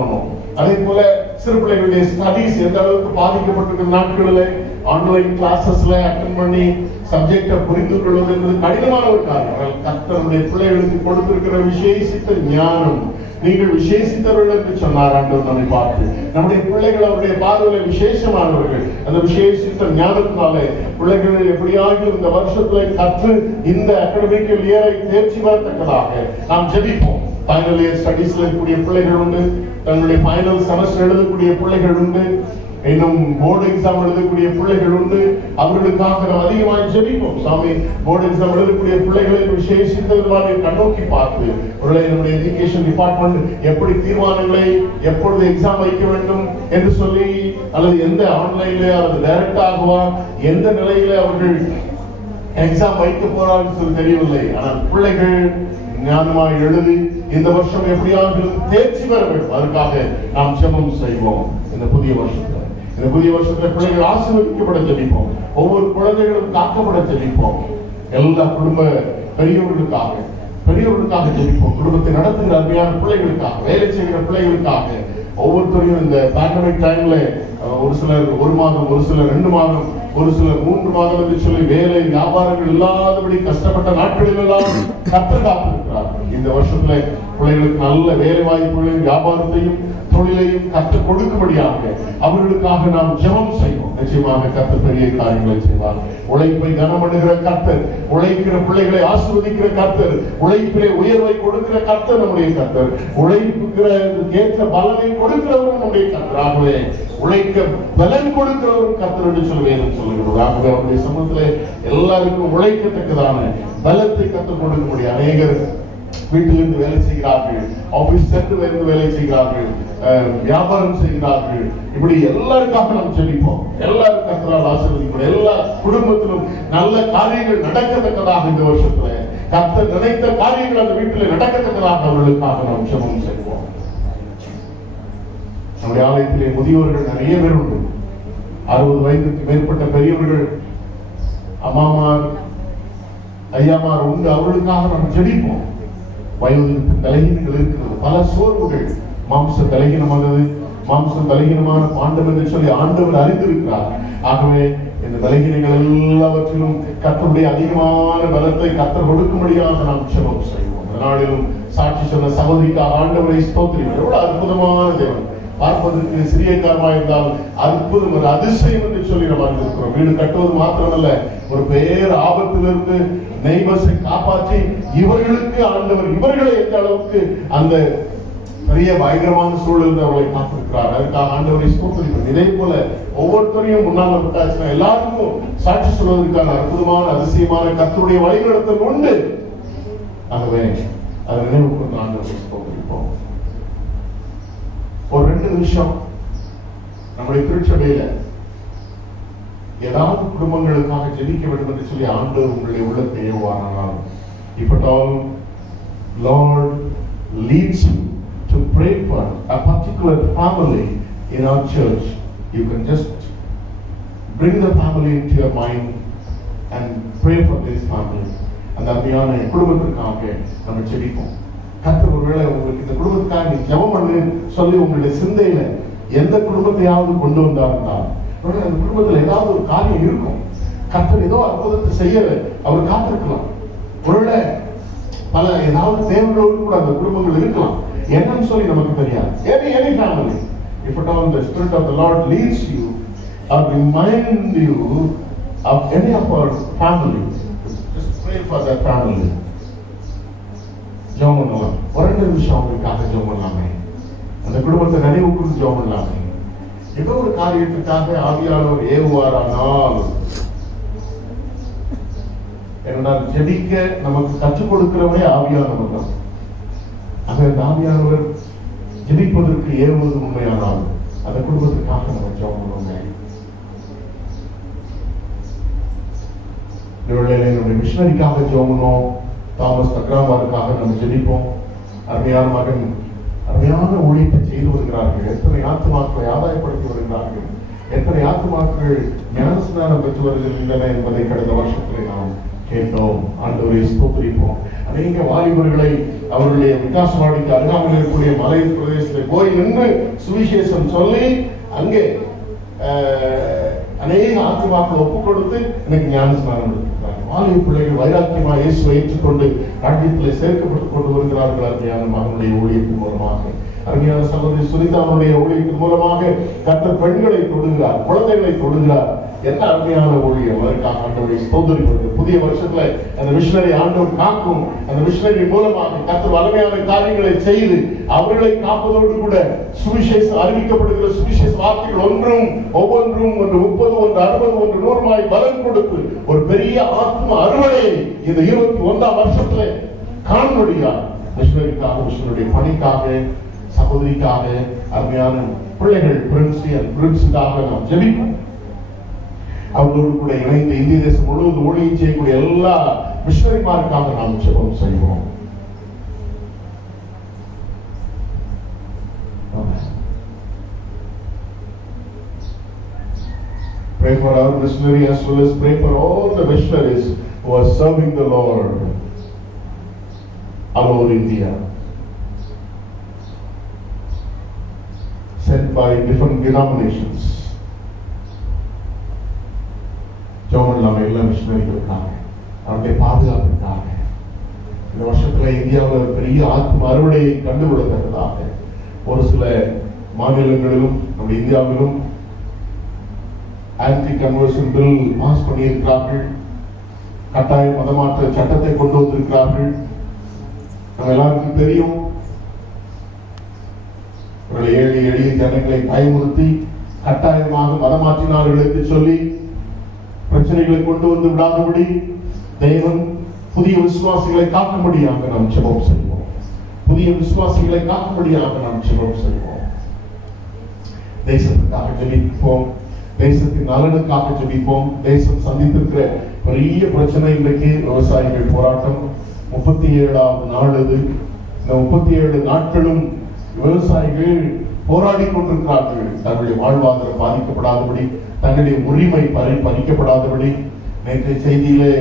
பண்ணுவோம். அதே போல சிறு பிள்ளைகளுடைய ஸ்டடீஸ் எந்த அளவுக்கு பாதிக்கப்பட்டிருக்கிற நாட்களில் ஆன்லைன் கிளாஸஸ்ல அட்டெண்ட் பண்ணி சப்ஜெக்டை புரிந்து கொள்வது என்பது கடினமான ஒரு காரியம். கர்த்தருடைய பிள்ளைகளுக்கு கொடுத்திருக்கிற விசேஷித்த ஞானம் நீங்கள் விசேஷித்தவர்கள் என்று சொன்னார் ஆண்டவர் நம்மை பார்த்து. நம்முடைய பிள்ளைகள் அவருடைய பார்வையில விசேஷமானவர்கள். அந்த விசேஷித்த ஞானத்தினாலே பிள்ளைகள் எப்படியாக இந்த வருஷத்துல கற்று இந்த அகாடமிக் இயரை தேர்ச்சி பெறத்தக்கதாக நாம் ஜெபிப்போம். ஃபைனல் இயர் ஸ்டடீஸ்ல இருக்கக்கூடிய பிள்ளைகள் உண்டு, தங்களுடைய ஃபைனல் செமஸ்டர் எழுதக்கூடிய பிள்ளைகள் உண்டு, இன்னும் போர்டு எக்ஸாம் எழுதக்கூடிய பிள்ளைகள் உண்டு. அவர்களுக்காக நாம் அதிகமாக ஜெபிப்போம். சாமி, போர்டு எக்ஸாம் எழுதக்கூடிய பிள்ளைகளை விசேஷித்தவர்களை கண்ணோக்கி பார்த்து ஒருவேளை நம்முடைய எஜுகேஷன் டிபார்ட்மெண்ட் எப்படி தீர்மானங்களை எப்பொழுது எக்ஸாம் வைக்க வேண்டும் என்று சொல்லி அல்லது எந்த ஆன்லைன்ல அல்லது டைரக்டாகவா எந்த நிலையில அவர்கள் எக்ஸாம் வைக்க போறார்கள் சொல்லி தெரியவில்லை. ஆனால் பிள்ளைகள் ஞானமாய் எழுதி இந்த வருஷம் எப்படியாவது தேர்ச்சி பெற வேண்டும். அதுக்காக நாம் ஜெபம் செய்வோம். இந்த புதிய வருஷத்துல பிள்ளைகள் ஆசீர்வதிக்கப்பட ஜெபிப்போம். ஒவ்வொரு குழந்தைகளும் காக்கப்பட ஜெபிப்போம். எல்லா குடும்ப பெரியவர்களுக்காக ஜெபிப்போம். குடும்பத்தை நடத்துகிற அருமையான பிள்ளைகளுக்காக, வேலை செய்கிற பிள்ளைகளுக்காக, ஒவ்வொருத்தரையும் இந்த பேண்டமிக் டைம்ல ஒரு சிலர் 1 மாதம், ஒரு சிலர் 2 மாதம், ஒரு சிலர் 3 மாதம் என்று சொல்லி வேலை வியாபாரங்கள் இல்லாதபடி கஷ்டப்பட்ட நாட்களில் எல்லாம் கர்த்தர் காத்திருக்கிறார். இந்த வருஷத்துல பிள்ளைகளுக்கு நல்ல வேலை வாய்ப்புகளையும் வியாபாரத்தையும் தொழிலையும் கற்றுக் கொடுக்கும்படியாக அவர்களுக்காக நாம் ஜெபம் செய்வோம். நிச்சயமாக கர்த்தர் பெரிய காரியங்களை செய்வார். உழைப்பை கனமடுகிற கர்த்தர், உழைக்கிற பிள்ளைகளை ஆசீர்வதிக்கிற கர்த்தர், உழைப்பிலே உயர்வை கொடுக்கிற கர்த்தர் நம்முடைய கர்த்தர், உழைப்புகிற ஏற்ற பலனை கொடுக்கிறவரும் நம்முடைய கர்த்தர். ஆகவே உழைக்க பலன் கொடுக்கிறவரும் கர்த்தர் என்று சொல்வேன் சொல்லுகிறது. ஆகவே அவருடைய சமூகத்திலே எல்லாருக்கும் உழைக்கத்தக்கதான பலத்தை கற்றுக் கொடுக்க முடியும். அநேகர் வீட்டிலிருந்து வேலை செய்கிறார்கள், ஆபீஸ் சென்று வேலை செய்கிறார்கள், வியாபாரம் செய்கிறார்கள். இப்படி எல்லாருக்காக நாம் ஜெபிப்போம். எல்லாரும் கர்த்தரால் ஆசீர்வதிக்கப்படும். எல்லா குடும்பத்திலும் நல்ல காரியங்கள் நடக்கத்தக்கதாக இந்த வருஷத்துல கர்த்தர் நினைத்த காரியங்கள் அந்த வீட்டில் நடக்கத்தக்கதாக அவர்களுக்காக நாம் ஜெபம் செய்வோம். நம்முடைய ஆலயத்திலே முதியோர்கள் நிறைய பேர் உண்டு. 60 வயதுக்கு மேற்பட்ட பெரியவர்கள், அம்மாமார், ஐயாமார் உண்டு. அவர்களுக்காக நாம் ஜெபிப்போம். வயோதிக பலகீனங்கள் இருக்கிறது, பல சோர்வுகள், மாம்சம் பலகீனமானது, மாம்சம் பலகீனமான பாண்டம் என்று சொல்லி ஆண்டவர் அறிந்திருக்கிறார். ஆகவே இந்த பலகீனங்கள் எல்லாவற்றிலும் கர்த்தருடைய அதிகமான பலத்தை கர்த்தர் கொடுக்கும்படியாக நாம் ஜெபம் செய்வோம். அந்த நாளிலும் சாட்சி சொன்ன சகோதரிக்காக ஆண்டவரை ஸ்தோத்திரிக்கிறோம். எவ்வளவு அற்புதமான தேவன், பார்ப்பதற்கு சிறிய காரமா இருந்தால் அற்புதம், ஒரு அதிசயம் என்று சொல்லி நம்ம அறிந்திருக்கிறோம். வீடு கட்டுவது மாத்திரமல்ல, ஒரு பேர் ஆபத்திலிருந்து நெய்பர்ஸை காப்பாற்றி இவர்களுக்கு ஆண்டவர் இவர்களை எந்த அளவுக்கு அந்த பெரிய பயங்கரமான சூழல் அவர்களை காத்திருக்கிறார். அதுக்காக ஆண்டவரை ஸ்தோத்திரிக்கிறோம். இதே போல ஒவ்வொருத்தரையும் முன்னால் விட்டாச்சுன்னா எல்லாருக்கும் சாட்சி சொல்வதற்கான அற்புதமான அதிசயமான கர்த்தருடைய வழிநடத்தல் உண்டு. ஆகவே அதை நினைவு கொண்டு ஆண்டவரை ஸ்தோத்திரிப்போம். ஒரு 2 நிமிஷம் நம்முடைய திருச்சபையில ஏதாவது குடும்பங்களுக்காக ஜெபிக்க வேண்டும் என்று சொல்லி ஆண்டவர் உங்களுடைய உள்ளத்தை ஏவுவாரானால், if at all Lord leads you to pray for a particular family in our church, you can just bring the family into your mind and pray for this family. அந்த அருமையான குடும்பத்திற்காக நம்ம ஜெபிப்போம். கர்த்தர் ஒருவேளை உங்களுக்கு இந்த குடும்பத்துக்காக நீ ஜெபம் பண்ணு சொல்லி உங்களுடைய சிந்தையில எந்த குடும்பத்தையாவது கொண்டு வந்தாருன்னா, அந்த குடும்பத்தில் ஏதாவது ஒரு காரியம் இருக்கும். கர்த்தர் ஏதோ அற்புதத்தை செய்ய அவர் காத்திருக்கலாம். ஒருவேளை பல ஏதாவது தேவைகளோடு கூட அந்த குடும்பங்கள் இருக்கலாம். என்னன்னு சொல்லி நமக்கு தெரியாது. Any family, if at all the Spirit of the Lord leads you or remind you of any of our family, just pray for that family. ஜெபம் பண்ணலாம். ஒரு 2 நிமிஷம் அவங்களுக்காக ஜெபம் பண்ணலாமே, அந்த குடும்பத்தை நினைவு கூர்ந்து ஜெபம் பண்ணலாமே. ஏதோ ஒரு காரியத்துக்காக ஆவியானவர் ஏவுவாரானால், என்றால் ஜெபிக்க நமக்கு கற்றுக் கொடுக்கிறவரே ஆவியானவர் தான். அந்த ஆவியானவர் ஜெபிப்பதற்கு ஏவுவது உண்மையானால் அந்த குடும்பத்துக்காக நம்ம ஜெபம் பண்ணுவோமே. நம்முடைய மிஷனரிக்காக ஜெபம் பண்ணுவோம். தாமஸ் தக்ராமாருக்காக நம்ம ஜெபிப்போம். அருமையான மகன் அருமையான ஊழியத்தை செய்து வருகிறார்கள். எத்தனை ஆத்துமாக்களை ஆதாயப்படுத்தி வருகிறார்கள், எத்தனை ஆத்துமாக்கள் ஞானஸ்நானம் பெற்று வருகின்றன என்பதை கடந்த வருஷத்தில் நாம் கேட்டோம். ஆண்டவரை ஸ்தோத்திரிப்போம். அநேக வாலிபர்களை அவர்களுடைய விகாசவாடிக்கு அருகாமையில் இருக்கக்கூடிய மலை பிரதேசத்தில் போய் நின்று சுவிசேஷம் சொல்லி அங்கே அநேக ஆத்துமாக்கள் ஒப்புக் கொடுத்து எனக்கு ஞானஸ்நானம் எடுத்திருக்கிறார்கள். வாலிப பிள்ளைகள் வைராக்கியமா இயேசுவை ஏற்றுக்கொண்டு ராஜ்யத்தில் சேர்க்கப்பட்டுக் கொண்டு வருகிறார்கள். அருமையான மகனுடைய ஊழியத்தின் மூலமாக, அருமையான சகோதரி சுனிதாவுடைய ஊழியத்தின் மூலமாக கர்த்தர் பெண்களை தொடுகிறார், குழந்தைகளை தொடுகிறார். என்ன அருமையான ஊழியம்! அதற்காக ஆண்டவரை ஸ்தோத்திரிக்கிறது. புதிய வருஷத்துல அந்த மிஷனரி ஆண்டவர் காக்கும். அந்த மிஷனரி மூலமாக கர்த்தர் வல்லமையான காரியங்களை செய்து அவர்களை காப்பதோடு கூட சுவிசேஷம் அறிவிக்கப்படுகிற சுவிசேஷ வார்த்தைகள் ஒவ்வொன்றும் 30, 60, 100 பலன் கொடுத்து ஒரு பெரிய ஆத்ம அறுவடையை இந்த 21ஆம் வருஷத்துல காண்படியார். மிஷனரிக்காக, மிஷனருடைய பணிக்காக, சகோதரிக்காக, அருமையான பிள்ளைகள் பிரின்ஸுக்காக நாம் ஜெபிப்போம். அவர்களோடு கூட இணைந்து இந்திய தேசம் முழுவதும் ஊழியம் செய்யக்கூடிய எல்லா மிஷனரிமாருக்காக நாம் ஜெபம் செய்வோம். Pray for our missionary as well as pray for all the missionaries who are serving the Lord all over India, sent by different denominations. ஜெபம் எல்லா மிஷனரிகளுக்காக, அவருடைய பாதுகாப்புக்காக, இந்த வருஷத்துல இந்தியாவில் பெரிய ஆத்ம அறுவடையை கண்டுபிடித்ததாக ஒரு சில மாநிலங்களிலும் நம்முடைய இந்தியாவிலும் ஆன்டி கன்வர்ஷன் பில் பாஸ் பண்ணியிருக்கிறார்கள். கட்டாய மதமாற்ற சட்டத்தை கொண்டு வந்திருக்கிறார்கள். நம்ம எல்லாருக்கும் தெரியும், ஏழை எளிய ஜனங்களை பயமுறுத்தி கட்டாயமாக மதமாற்றினார்கள் என்று சொல்லி பிரச்சனைகளை கொண்டு வந்து விடாதபடி தேவன் புதிய விசுவாசிகளை காக்கும்படியாக நாம் ஜெபம் செய்வோம். புதிய விசுவாசிகளை காக்கும்படியாக நாம் ஜெபம் செய்வோம். தேசத்துக்காக ஜெபிப்போம், தேசத்தின் நலனுக்காக ஜெபிப்போம். தேசம் சந்தித்திருக்கிற பெரிய பிரச்சனை இன்றைக்கு விவசாயிகள் போராட்டம். 37வது நாள் இது. இந்த 37 நாட்களும் விவசாயிகள் போராடி கொண்டிருக்கிறார்கள். தங்களுடைய வாழ்வாதாரம் பாதிக்கப்படாதபடி, தங்களுடைய உரிமை பறிக்கப்படாதபடி. நேற்றைய செய்தியிலே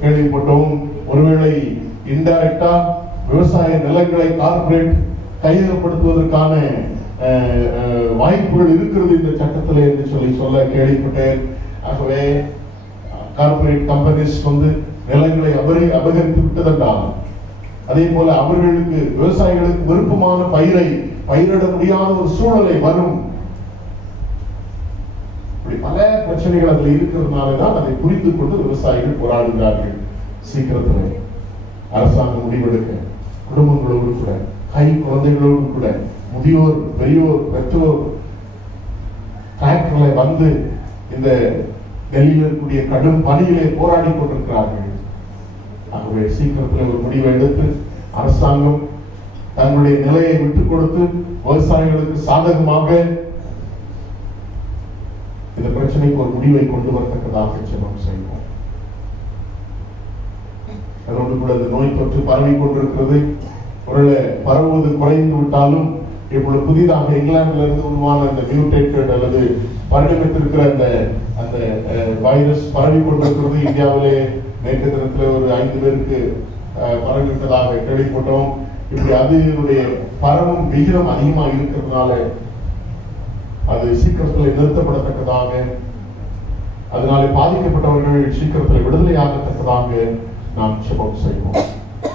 கேள்விப்பட்டோம், ஒருவேளை இன்டைரக்டா விவசாய நிலங்களை கார்பரேட் கையகப்படுத்துவதற்கான வாய்ப்புகள் இருக்கிறது இந்த சட்டத்தில் என்று சொல்ல கேள்விப்பட்டேன். ஆகவே கார்பரேட் கம்பெனிஸ் நிலங்களை அபகரித்து விட்டதென்றால் அதே போல அவர்களுக்கு விவசாயிகளுக்கு விருப்பமான பயிரை பயிரிட முடியாத ஒரு சூழ்நிலை வரும். பல பிரச்சனைகள் அதுல இருக்கிறதுனாலதான் அதை புரிந்து கொண்டு விவசாயிகள் போராடுகிறார்கள். சீக்கிரத்தில் அரசாங்கம் முடிவெடுக்க குடும்பங்களோடு கூட, கை குழந்தைகளோடு கூட, முதியோர், பெரியோர், பெற்றோர் டிராக்டர்ல வந்து இந்த டெல்லியில் இருக்கக்கூடிய கடும் பணியிலே போராடி கொண்டிருக்கிறார்கள். ஆகவே சீக்கிரத்தில் ஒரு முடிவை எடுத்து அரசாங்கம் தன்னுடைய நிலையை விட்டுக் கொடுத்து விவசாயிகளுக்கு சாதகமாக இந்த பிரச்சனைக்கு ஒரு முடிவை கொண்டு வரத்தக்கதாக ஜெபம் செய்வோம். அதோடு கூட இந்த நோய் தொற்று பரவி கொண்டிருக்கிறது. ஒரு பரவுவது குறைந்து விட்டாலும் இப்பொழுது புதிதாக இங்கிலாந்துல இருந்து உருவான இந்த மியூட்டேட்டட் அல்லது பரிணமித்திருக்கிற அந்த வைரஸ் பரவி கொண்டிருக்கிறது. இந்தியாவிலே நேற்று தினத்தில் ஒரு 5 பேருக்கு பரவிவிட்டதாக கேள்விப்பட்டோம். இப்படி அதனுடைய பரவும் விகிதம் அதிகமாக இருக்கிறதுனால அது சீக்கிரத்தில் நிறுத்தப்படத்தக்கதாக, அதனால பாதிக்கப்பட்டவர்கள் சீக்கிரத்தில் விடுதலையாகத்தக்கதாக நாம் ஜெபம் செய்வோம்.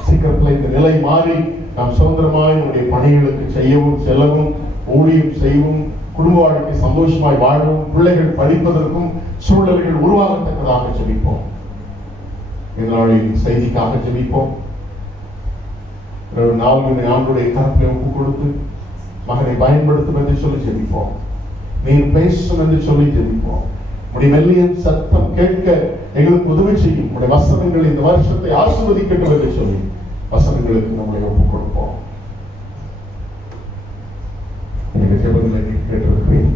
சீக்கிரத்தில் இந்த நிலை மாறி நாம் சுதந்திரமாய் நம்முடைய பணிகளுக்கு செய்யவும் செல்லவும் ஊழியம் செய்யவும் குடும்ப வாழ்க்கை சந்தோஷமாய் வாழவும் பிள்ளைகள் படிப்பதற்கும் சூழல்கள் உருவாகத்தக்கதாக ஜெபிப்போம். இதனாலின் செய்திக்காக ஜெபிப்போம். 4 ஆண்டுடைய கருத்தை ஒப்பு கொடுத்து மகனை பயன்படுத்தும் என்று சொல்லி ஜெபிப்போம். நீர் பேசும் என்று சொல்லி ஜெபிப்போம். உடைய மெல்லிய சத்தம் கேட்க எங்களுக்கு உதவி செய்யும். உடைய வசனங்கள் இந்த வருஷத்தை ஆசீர்வதிக்கட்டும் என்று சொல்லி வசனங்களுக்கு நம்மளை ஒப்புக் கொடுப்போம். எனக்கு ஜெபங்களை கேட்டிருக்கிறேன்,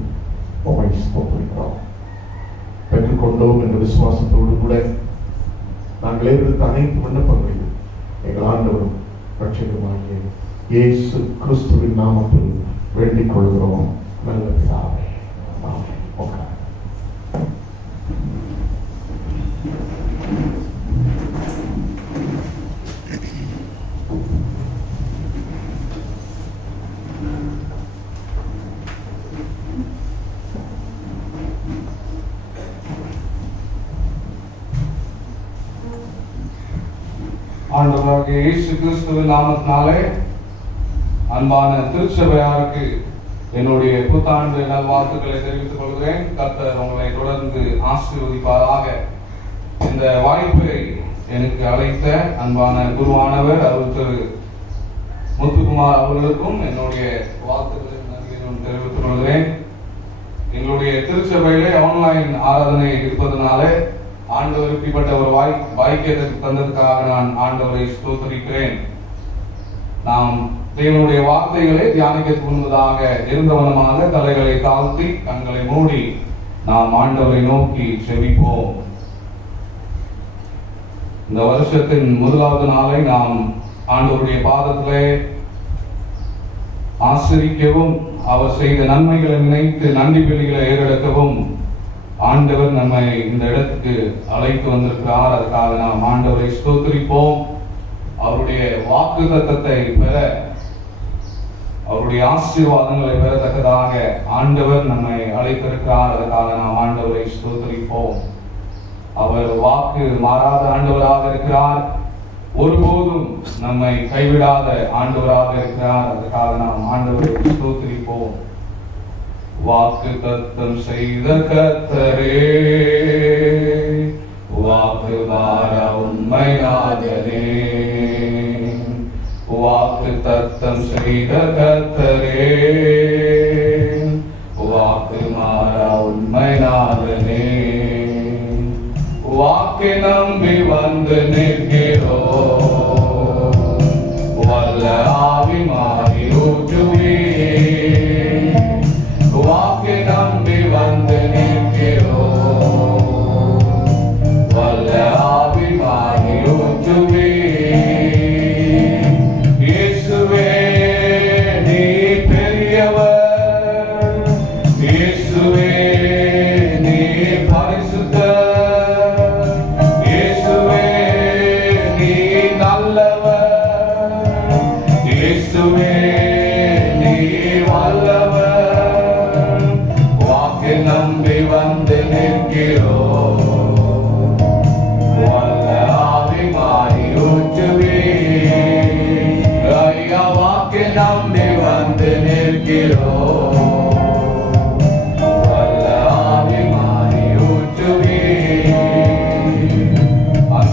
பெற்றுக்கொண்டோம் என்ற விசுவாசத்தோடு கூட நாங்கள் எடுத்த அனைத்து விண்ணப்பங்களையும் எங்கள் ஆண்டவரும் ரட்சகருமாகிய இயேசு கிறிஸ்துவின் நாமத்தில் வேண்டிக் கொள்கிறோம். நல்ல பிதாவே, ஆமென். ஆண்டவராகிய இயேசு கிறிஸ்துவின் நாமத்தினாலே அன்பான திருச்சபையாருக்கு என்னுடைய புத்தாண்டு நல்வாழ்த்துக்களை தெரிவித்துக் கொள்கிறேன். கர்த்தர் உங்களை தொடர்ந்து ஆசீர்வதிப்பாராக. இந்த வாய்ப்பை எனக்கு அழைத்த அன்பான குருவானவர் அருள் திரு முத்துக்குமார் அவர்களுக்கும் என்னுடைய வாழ்த்துக்களை நன்றியும் தெரிவித்துக் கொள்கிறேன். எங்களுடைய திருச்சபையிலே ஆன்லைன் ஆராதனை இருப்பதனாலே ஆண்டவர் இப்படிப்பட்ட ஒரு வாய்க்கத்தை தந்ததுக்காக நான் ஆண்டவரை ஸ்தோத்திரிக்கிறேன். நாம் தேவனுடைய வார்த்தைகளை தியானிக்க முன்பதாக இருந்தவனமாக தலைகளை தாழ்த்தி கண்களை மூடி நாம் ஆண்டவரை நோக்கி செபிப்போம். இந்த வருஷத்தின் முதலாவது நாளை நாம் ஆண்டவருடைய பாதத்திலே ஆசிரிக்கவும் அவர் செய்த நன்மைகளை நினைத்து நன்றி பலிகளை ஏறெடுக்கவும் ஆண்டவர் நம்மை இந்த இடத்துக்கு அழைத்து வந்திருக்கிறார். அதுக்காக நாம் ஆண்டவரை ஸ்தோத்திரிப்போம். அவருடைய வாக்குத்தத்தத்தை பெற, அவருடைய ஆசீர்வாதங்களை பெறத்தக்கதாக ஆண்டவர் நம்மை அழைத்திருக்கிறார். அதுக்காக நாம் ஆண்டவரை ஸ்தோத்திரிப்போம். அவர் வாக்கு மாறாத ஆண்டவராக இருக்கிறார். ஒருபோதும் நம்மை கைவிடாத ஆண்டவராக இருக்கிறார். அதுக்காக நாம் ஆண்டவரை ஸ்தோத்திரிப்போம். வாக்கு தத்தம் செய்த கர்த்தரே, வாக்கு மாற உண்மையாகவே, வாக்கு தத்தம் செய்த கர்த்தரே, வாக்கு மாற உண்மையாகவே, வாக்கு நம்பி வந்து நிற்கிறோம், வல்ல ஆவி மாறி ஊற்றுவே, வாக்கு நம்பி வந்து நிற்கிறோம், வல்ல ஆவி மாறி ஊற்றுவே. இயேசுவே நீ பெரியவர், இயேசுவே நீ பரிசுத்தர், இயேசுவே நீ நல்ல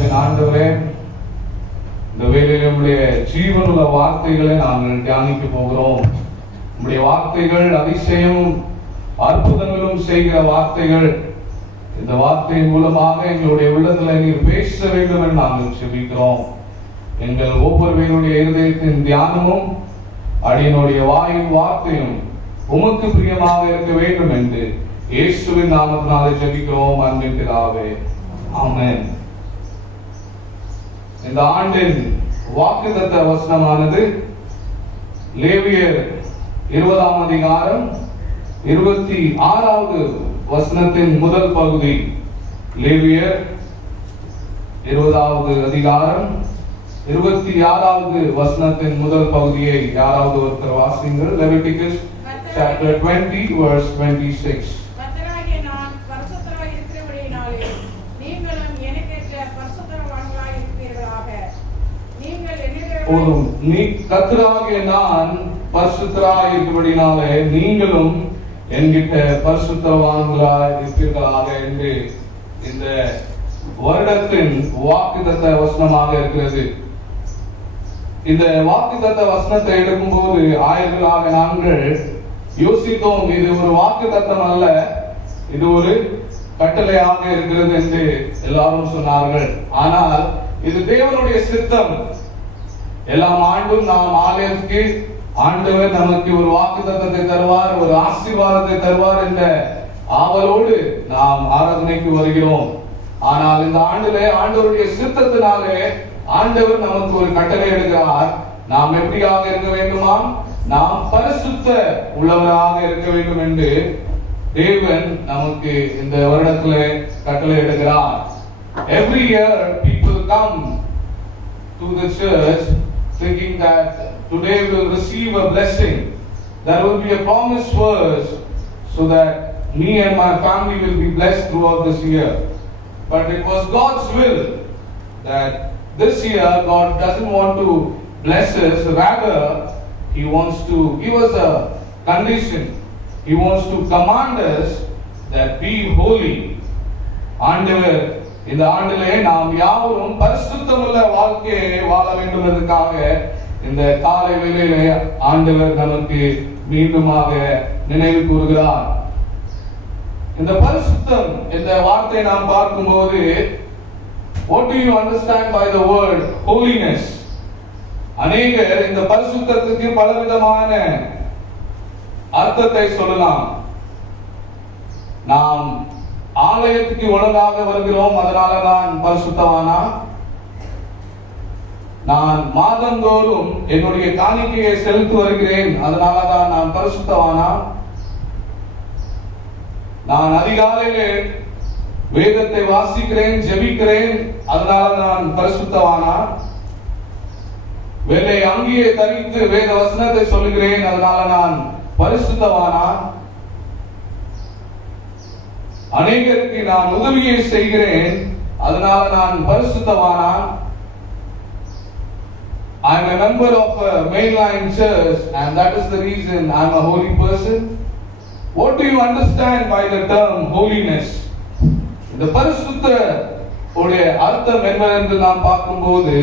பின் ஆண்டவரே, இந்த வேளையில் உம்முடைய ஜீவனுள்ள வார்த்தைகளை நாங்கள் தியானிக்க போகிறோம். உம்முடைய வார்த்தைகள் அதிசயம் அற்புதங்களும் செய்கிற வார்த்தைகள். இந்த வார்த்தையின் மூலமாக எங்களுடைய உள்ளத்தில் நீர் பேச வேண்டும் என்று நாங்கள் செபிக்கிறோம். எங்கள் ஒவ்வொருவருடைய இருதயத்தின் தியானமும் அடியனுடைய வாயின் வார்த்தையும் உமக்கு பிரியமாக இருக்க வேண்டும் என்று இயேசுவின் நாமத்தினாலே ஜெபிக்கிறோம் அன்பின் பிதாவே, ஆமென். இந்த ஆண்டின் வாக்குத்தத்த வசனமானது லேவியர் 20ஆம் அதிகாரம் 26வது வசனத்தின் முதல் பகுதி. லேவியர் 20வது அதிகாரம் 26வது வசனத்தின் முதல் பகுதியை யாராவது ஒருத்தர் வாசிங்கள். Leviticus chapter 20 verse 26. கர்த்தராகிய நான் பரிசுத்தராய் இருக்கிறபடியினாலே நீங்களும் எனக்கேற்ற பரிசுத்தவான்களாய் இருப்பீர்களாக. நீங்கள் போதும். நீ கர்த்தராகிய நான் பரிசுத்தராய் இருக்கிறபடினாலே நீங்களும் என்கிட்ட பரிசுத்தவான்களாய் இருப்பீர்களாக என்று இந்த வருடத்தின் வாக்குத்தத்த வசனமாக இருக்கிறது. இந்த வாக்குத்தத்த வசனத்தை எடுக்கும்போது ஆயர்களாக நாங்கள் யோசித்தோம், இது ஒரு வாக்குத்தத்தம் அல்ல, இது ஒரு கட்டளையாக இருக்கிறது என்று எல்லாரும் சொன்னார்கள். ஆனால் இது தேவனுடைய சித்தம். எல்லாம் ஆண்டும் நாம் ஆலயத்துக்கு ஆண்டவர் நமக்கு ஒரு வாக்குத்தத்தத்தை தருவார், ஒரு ஆசீர்வாதத்தை தருவார் என்ற ஆவலோடு நாம் ஆராதனைக்கு வருகிறோம். ஆனால் இந்த ஆண்டிலே ஆண்டவருடைய சித்தத்தினாலே ஆண்டவர் நமக்கு ஒரு கட்டளை எடுக்கிறார். நாம் எப்படியாக இருக்க வேண்டுமா? நாம் பரிசுத்த உள்ளவராக இருக்க வேண்டும் என்று தேவன் நமக்கு இந்த வருடத்திலே கட்டளை எடுக்கிறார். Every year people come to the church thinking that today we will receive a blessing. There will be a promise verse so that me and my family will be blessed throughout this year. But it was God's will that this year God doesn't want to bless us, rather He wants to give us a condition. He wants to command us that be holy. ஆண்டவர் இந்த ஆண்டிலே நாம் யாவரும் பரிசுத்தமுள்ள வாழ்க்கையை வாழ வேண்டும் என்பதற்காக இந்த காலை வேளையிலே ஆண்டவர் நமக்கு மீண்டுமாக நினைவு கூறுகிறார். இந்த பரிசுத்தம் என்ற வார்த்தை நாம் பார்க்கும்போது, what do you understand by the word holiness? அநேகர் இந்த பரிசுத்தத்துக்கு பலவிதமான அர்த்தத்தை சொல்லலாம். நாம் ஆலயத்துக்கு ஒழுங்காக வருகிறோம், அதனால நான் பரிசுத்தவானா? நான் மாதந்தோறும் என்னுடைய காணிக்கையை செலுத்தி வருகிறேன், அதனாலதான் நான் பரிசுத்தவானா? நான் அதிகாலையிலே வேதத்தை வாசிக்கிறேன், ஜெபிக்கிறேன், அதனால நான் பரிசுத்தவானா? வெள்ளை அங்கியை தரித்து வேத வசனத்தை சொல்லுகிறேன், அதனால நான் பரிசுத்தவானா? அநேகருக்கு நான் உதவியை செய்கிறேன், அதனால நான் பரிசுத்தவானா? I am a member of a mainline church and that is the reason I am a holy person. What do you understand by the term holiness? இந்த பரிசுத்த உடைய அர்த்தம் என்ன என்று நாம் பார்க்கும்போது,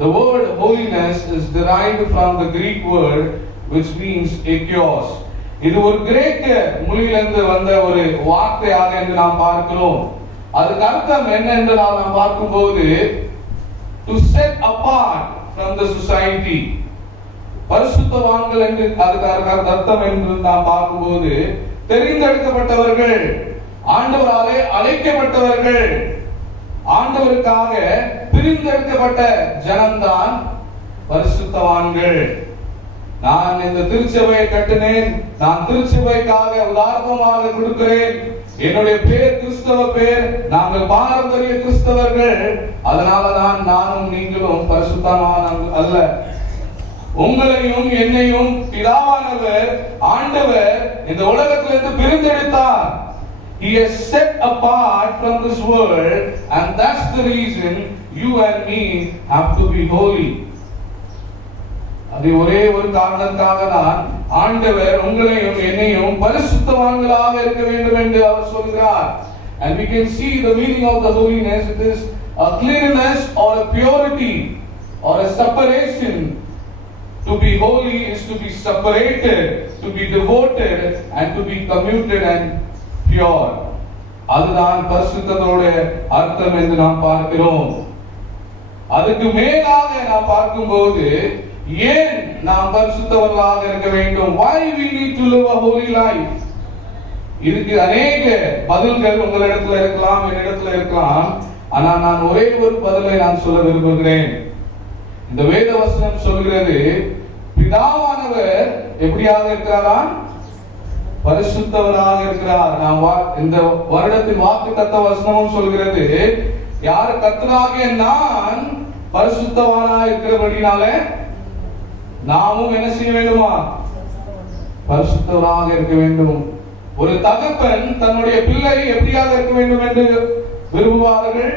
the word holiness is derived from the Greek word which means ekios. இது ஒரு கிரேக்க மொழியிலிருந்து வந்த ஒரு வார்த்தையாக என்று நாம் பார்க்கிறோம். அதுக்கு அர்த்தம் என்ன என்று நாம் பார்க்கும்போது, to set apart from the society. பரிசுத்தவான்கள் என்று அதுக்கு அர்த்தம் என்று நாம் பார்க்கும்போது, தெரிந்தெடுக்கப்பட்டவர்கள், ஆண்டவராலே அழைக்கப்பட்டவர்கள், ஆண்டவருக்காக பிரிந்தெடுக்கப்பட்ட ஜனம்தான் பரிசுத்தவான்கள். நான் இந்த திருச்சபையை கட்டினேன், நான் திருச்சபைக்காக உதாரணமாக கொடுக்கிறேன், என்னுடைய பேர் கிறிஸ்தவ பேர், நாங்கள் பாரம்பரிய கிறிஸ்தவர்கள், அதனாலதான் நானும் நீங்களும் பரிசுத்தமான அல்ல. உங்களையும் என்னையும் பிதாவானவர் ஆண்டவர் இந்த உலகத்திலிருந்து பிரிந்தெடுத்தார். He has set apart from this world and that's the reason you and me have to be holy. அது ஒரே ஒரு காரணத்துக்காக தான் ஆண்டவர் உங்களையும் என்னையும் பரிசுத்தவான்களாக இருக்க வேண்டும் என்று அவர் சொல்கிறார். And we can see the meaning of the holiness. It is a cleanliness or a purity or a separation. To be holy is to be separated, to be devoted and to be commuted and pure. அதுதான் பரிசுத்தத்தோட அர்த்தம் என்று நாம் பார்க்கிறோம். அதுக்கு மேலாக நாம் பார்க்கும்போது ஏன் நாம் பரிசுத்தவர்களாக இருக்க வேண்டும்? Why we need to live a holy life? இதுக்கு அநேக பதில்கள் உங்களிடத்துல இருக்கலாம், என்னிடத்துல இருக்கலாம். ஆனா நான் ஒரே ஒரு பதிலை நான் சொல்ல விரும்புகிறேன். இந்த வேத வசனம் சொல்கிறது, பிதாவானவர் எப்படியாக இருக்கிறாரா? பரிசுத்தவராக இருக்கிறார். நாம் இந்த வருடத்தின் வாக்குத்தத்த வசனமும் சொல்கிறது, யார் கர்த்தராகிய நான் பரிசுத்தவானா இருக்கிறபடினாலே நாமும் என்ன செய்ய வேண்டுமா? பரிசுத்தவராக இருக்க வேண்டும். ஒரு தகப்பன் தன்னுடைய பிள்ளை எப்படியாக இருக்க வேண்டும் என்று விரும்புவார்கள்?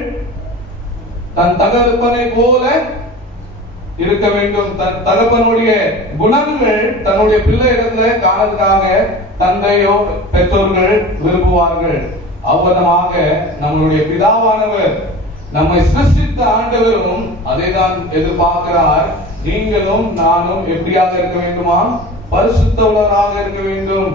தன் தகப்பனை போல இருக்க வேண்டும். தன் தகப்பனுடைய குணங்கள் தன்னுடைய பிள்ளை இடத்துல காணதுக்காக தந்தையோ பெற்றோர்கள் விரும்புவார்கள். அவ்வளமாக நம்மளுடைய பிதாவானவர், நம்மை சிருஷ்டித்த ஆண்டவரும் அதை தான் எதிர்பார்க்கிறார். நீங்களும் நானும் எப்படியாக இருக்க வேண்டுமா? பரிசுத்தவராக இருக்க வேண்டும்.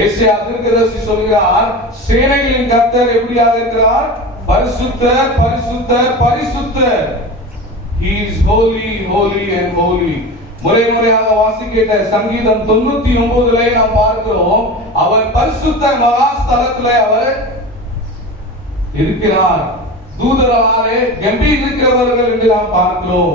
ஏசாயா தீர்க்கதரிசி சொல்கிறார், சேனைகளின் கர்த்தர் எப்படியாக இருக்கிறார்? பரிசுத்தர், பரிசுத்தர், பரிசுத்தர். He is holy, holy and holy. முறையாக வாசிக்கிட்ட சங்கீதம் 99 நாம் பார்க்கிறோம், அவர் பரிசுத்த மகாஸ்தலத்திலே அவர் இருக்கிறார். தூதராலே கம்பீரிக்கிறவர்கள் என்று நாம் பார்க்கிறோம்.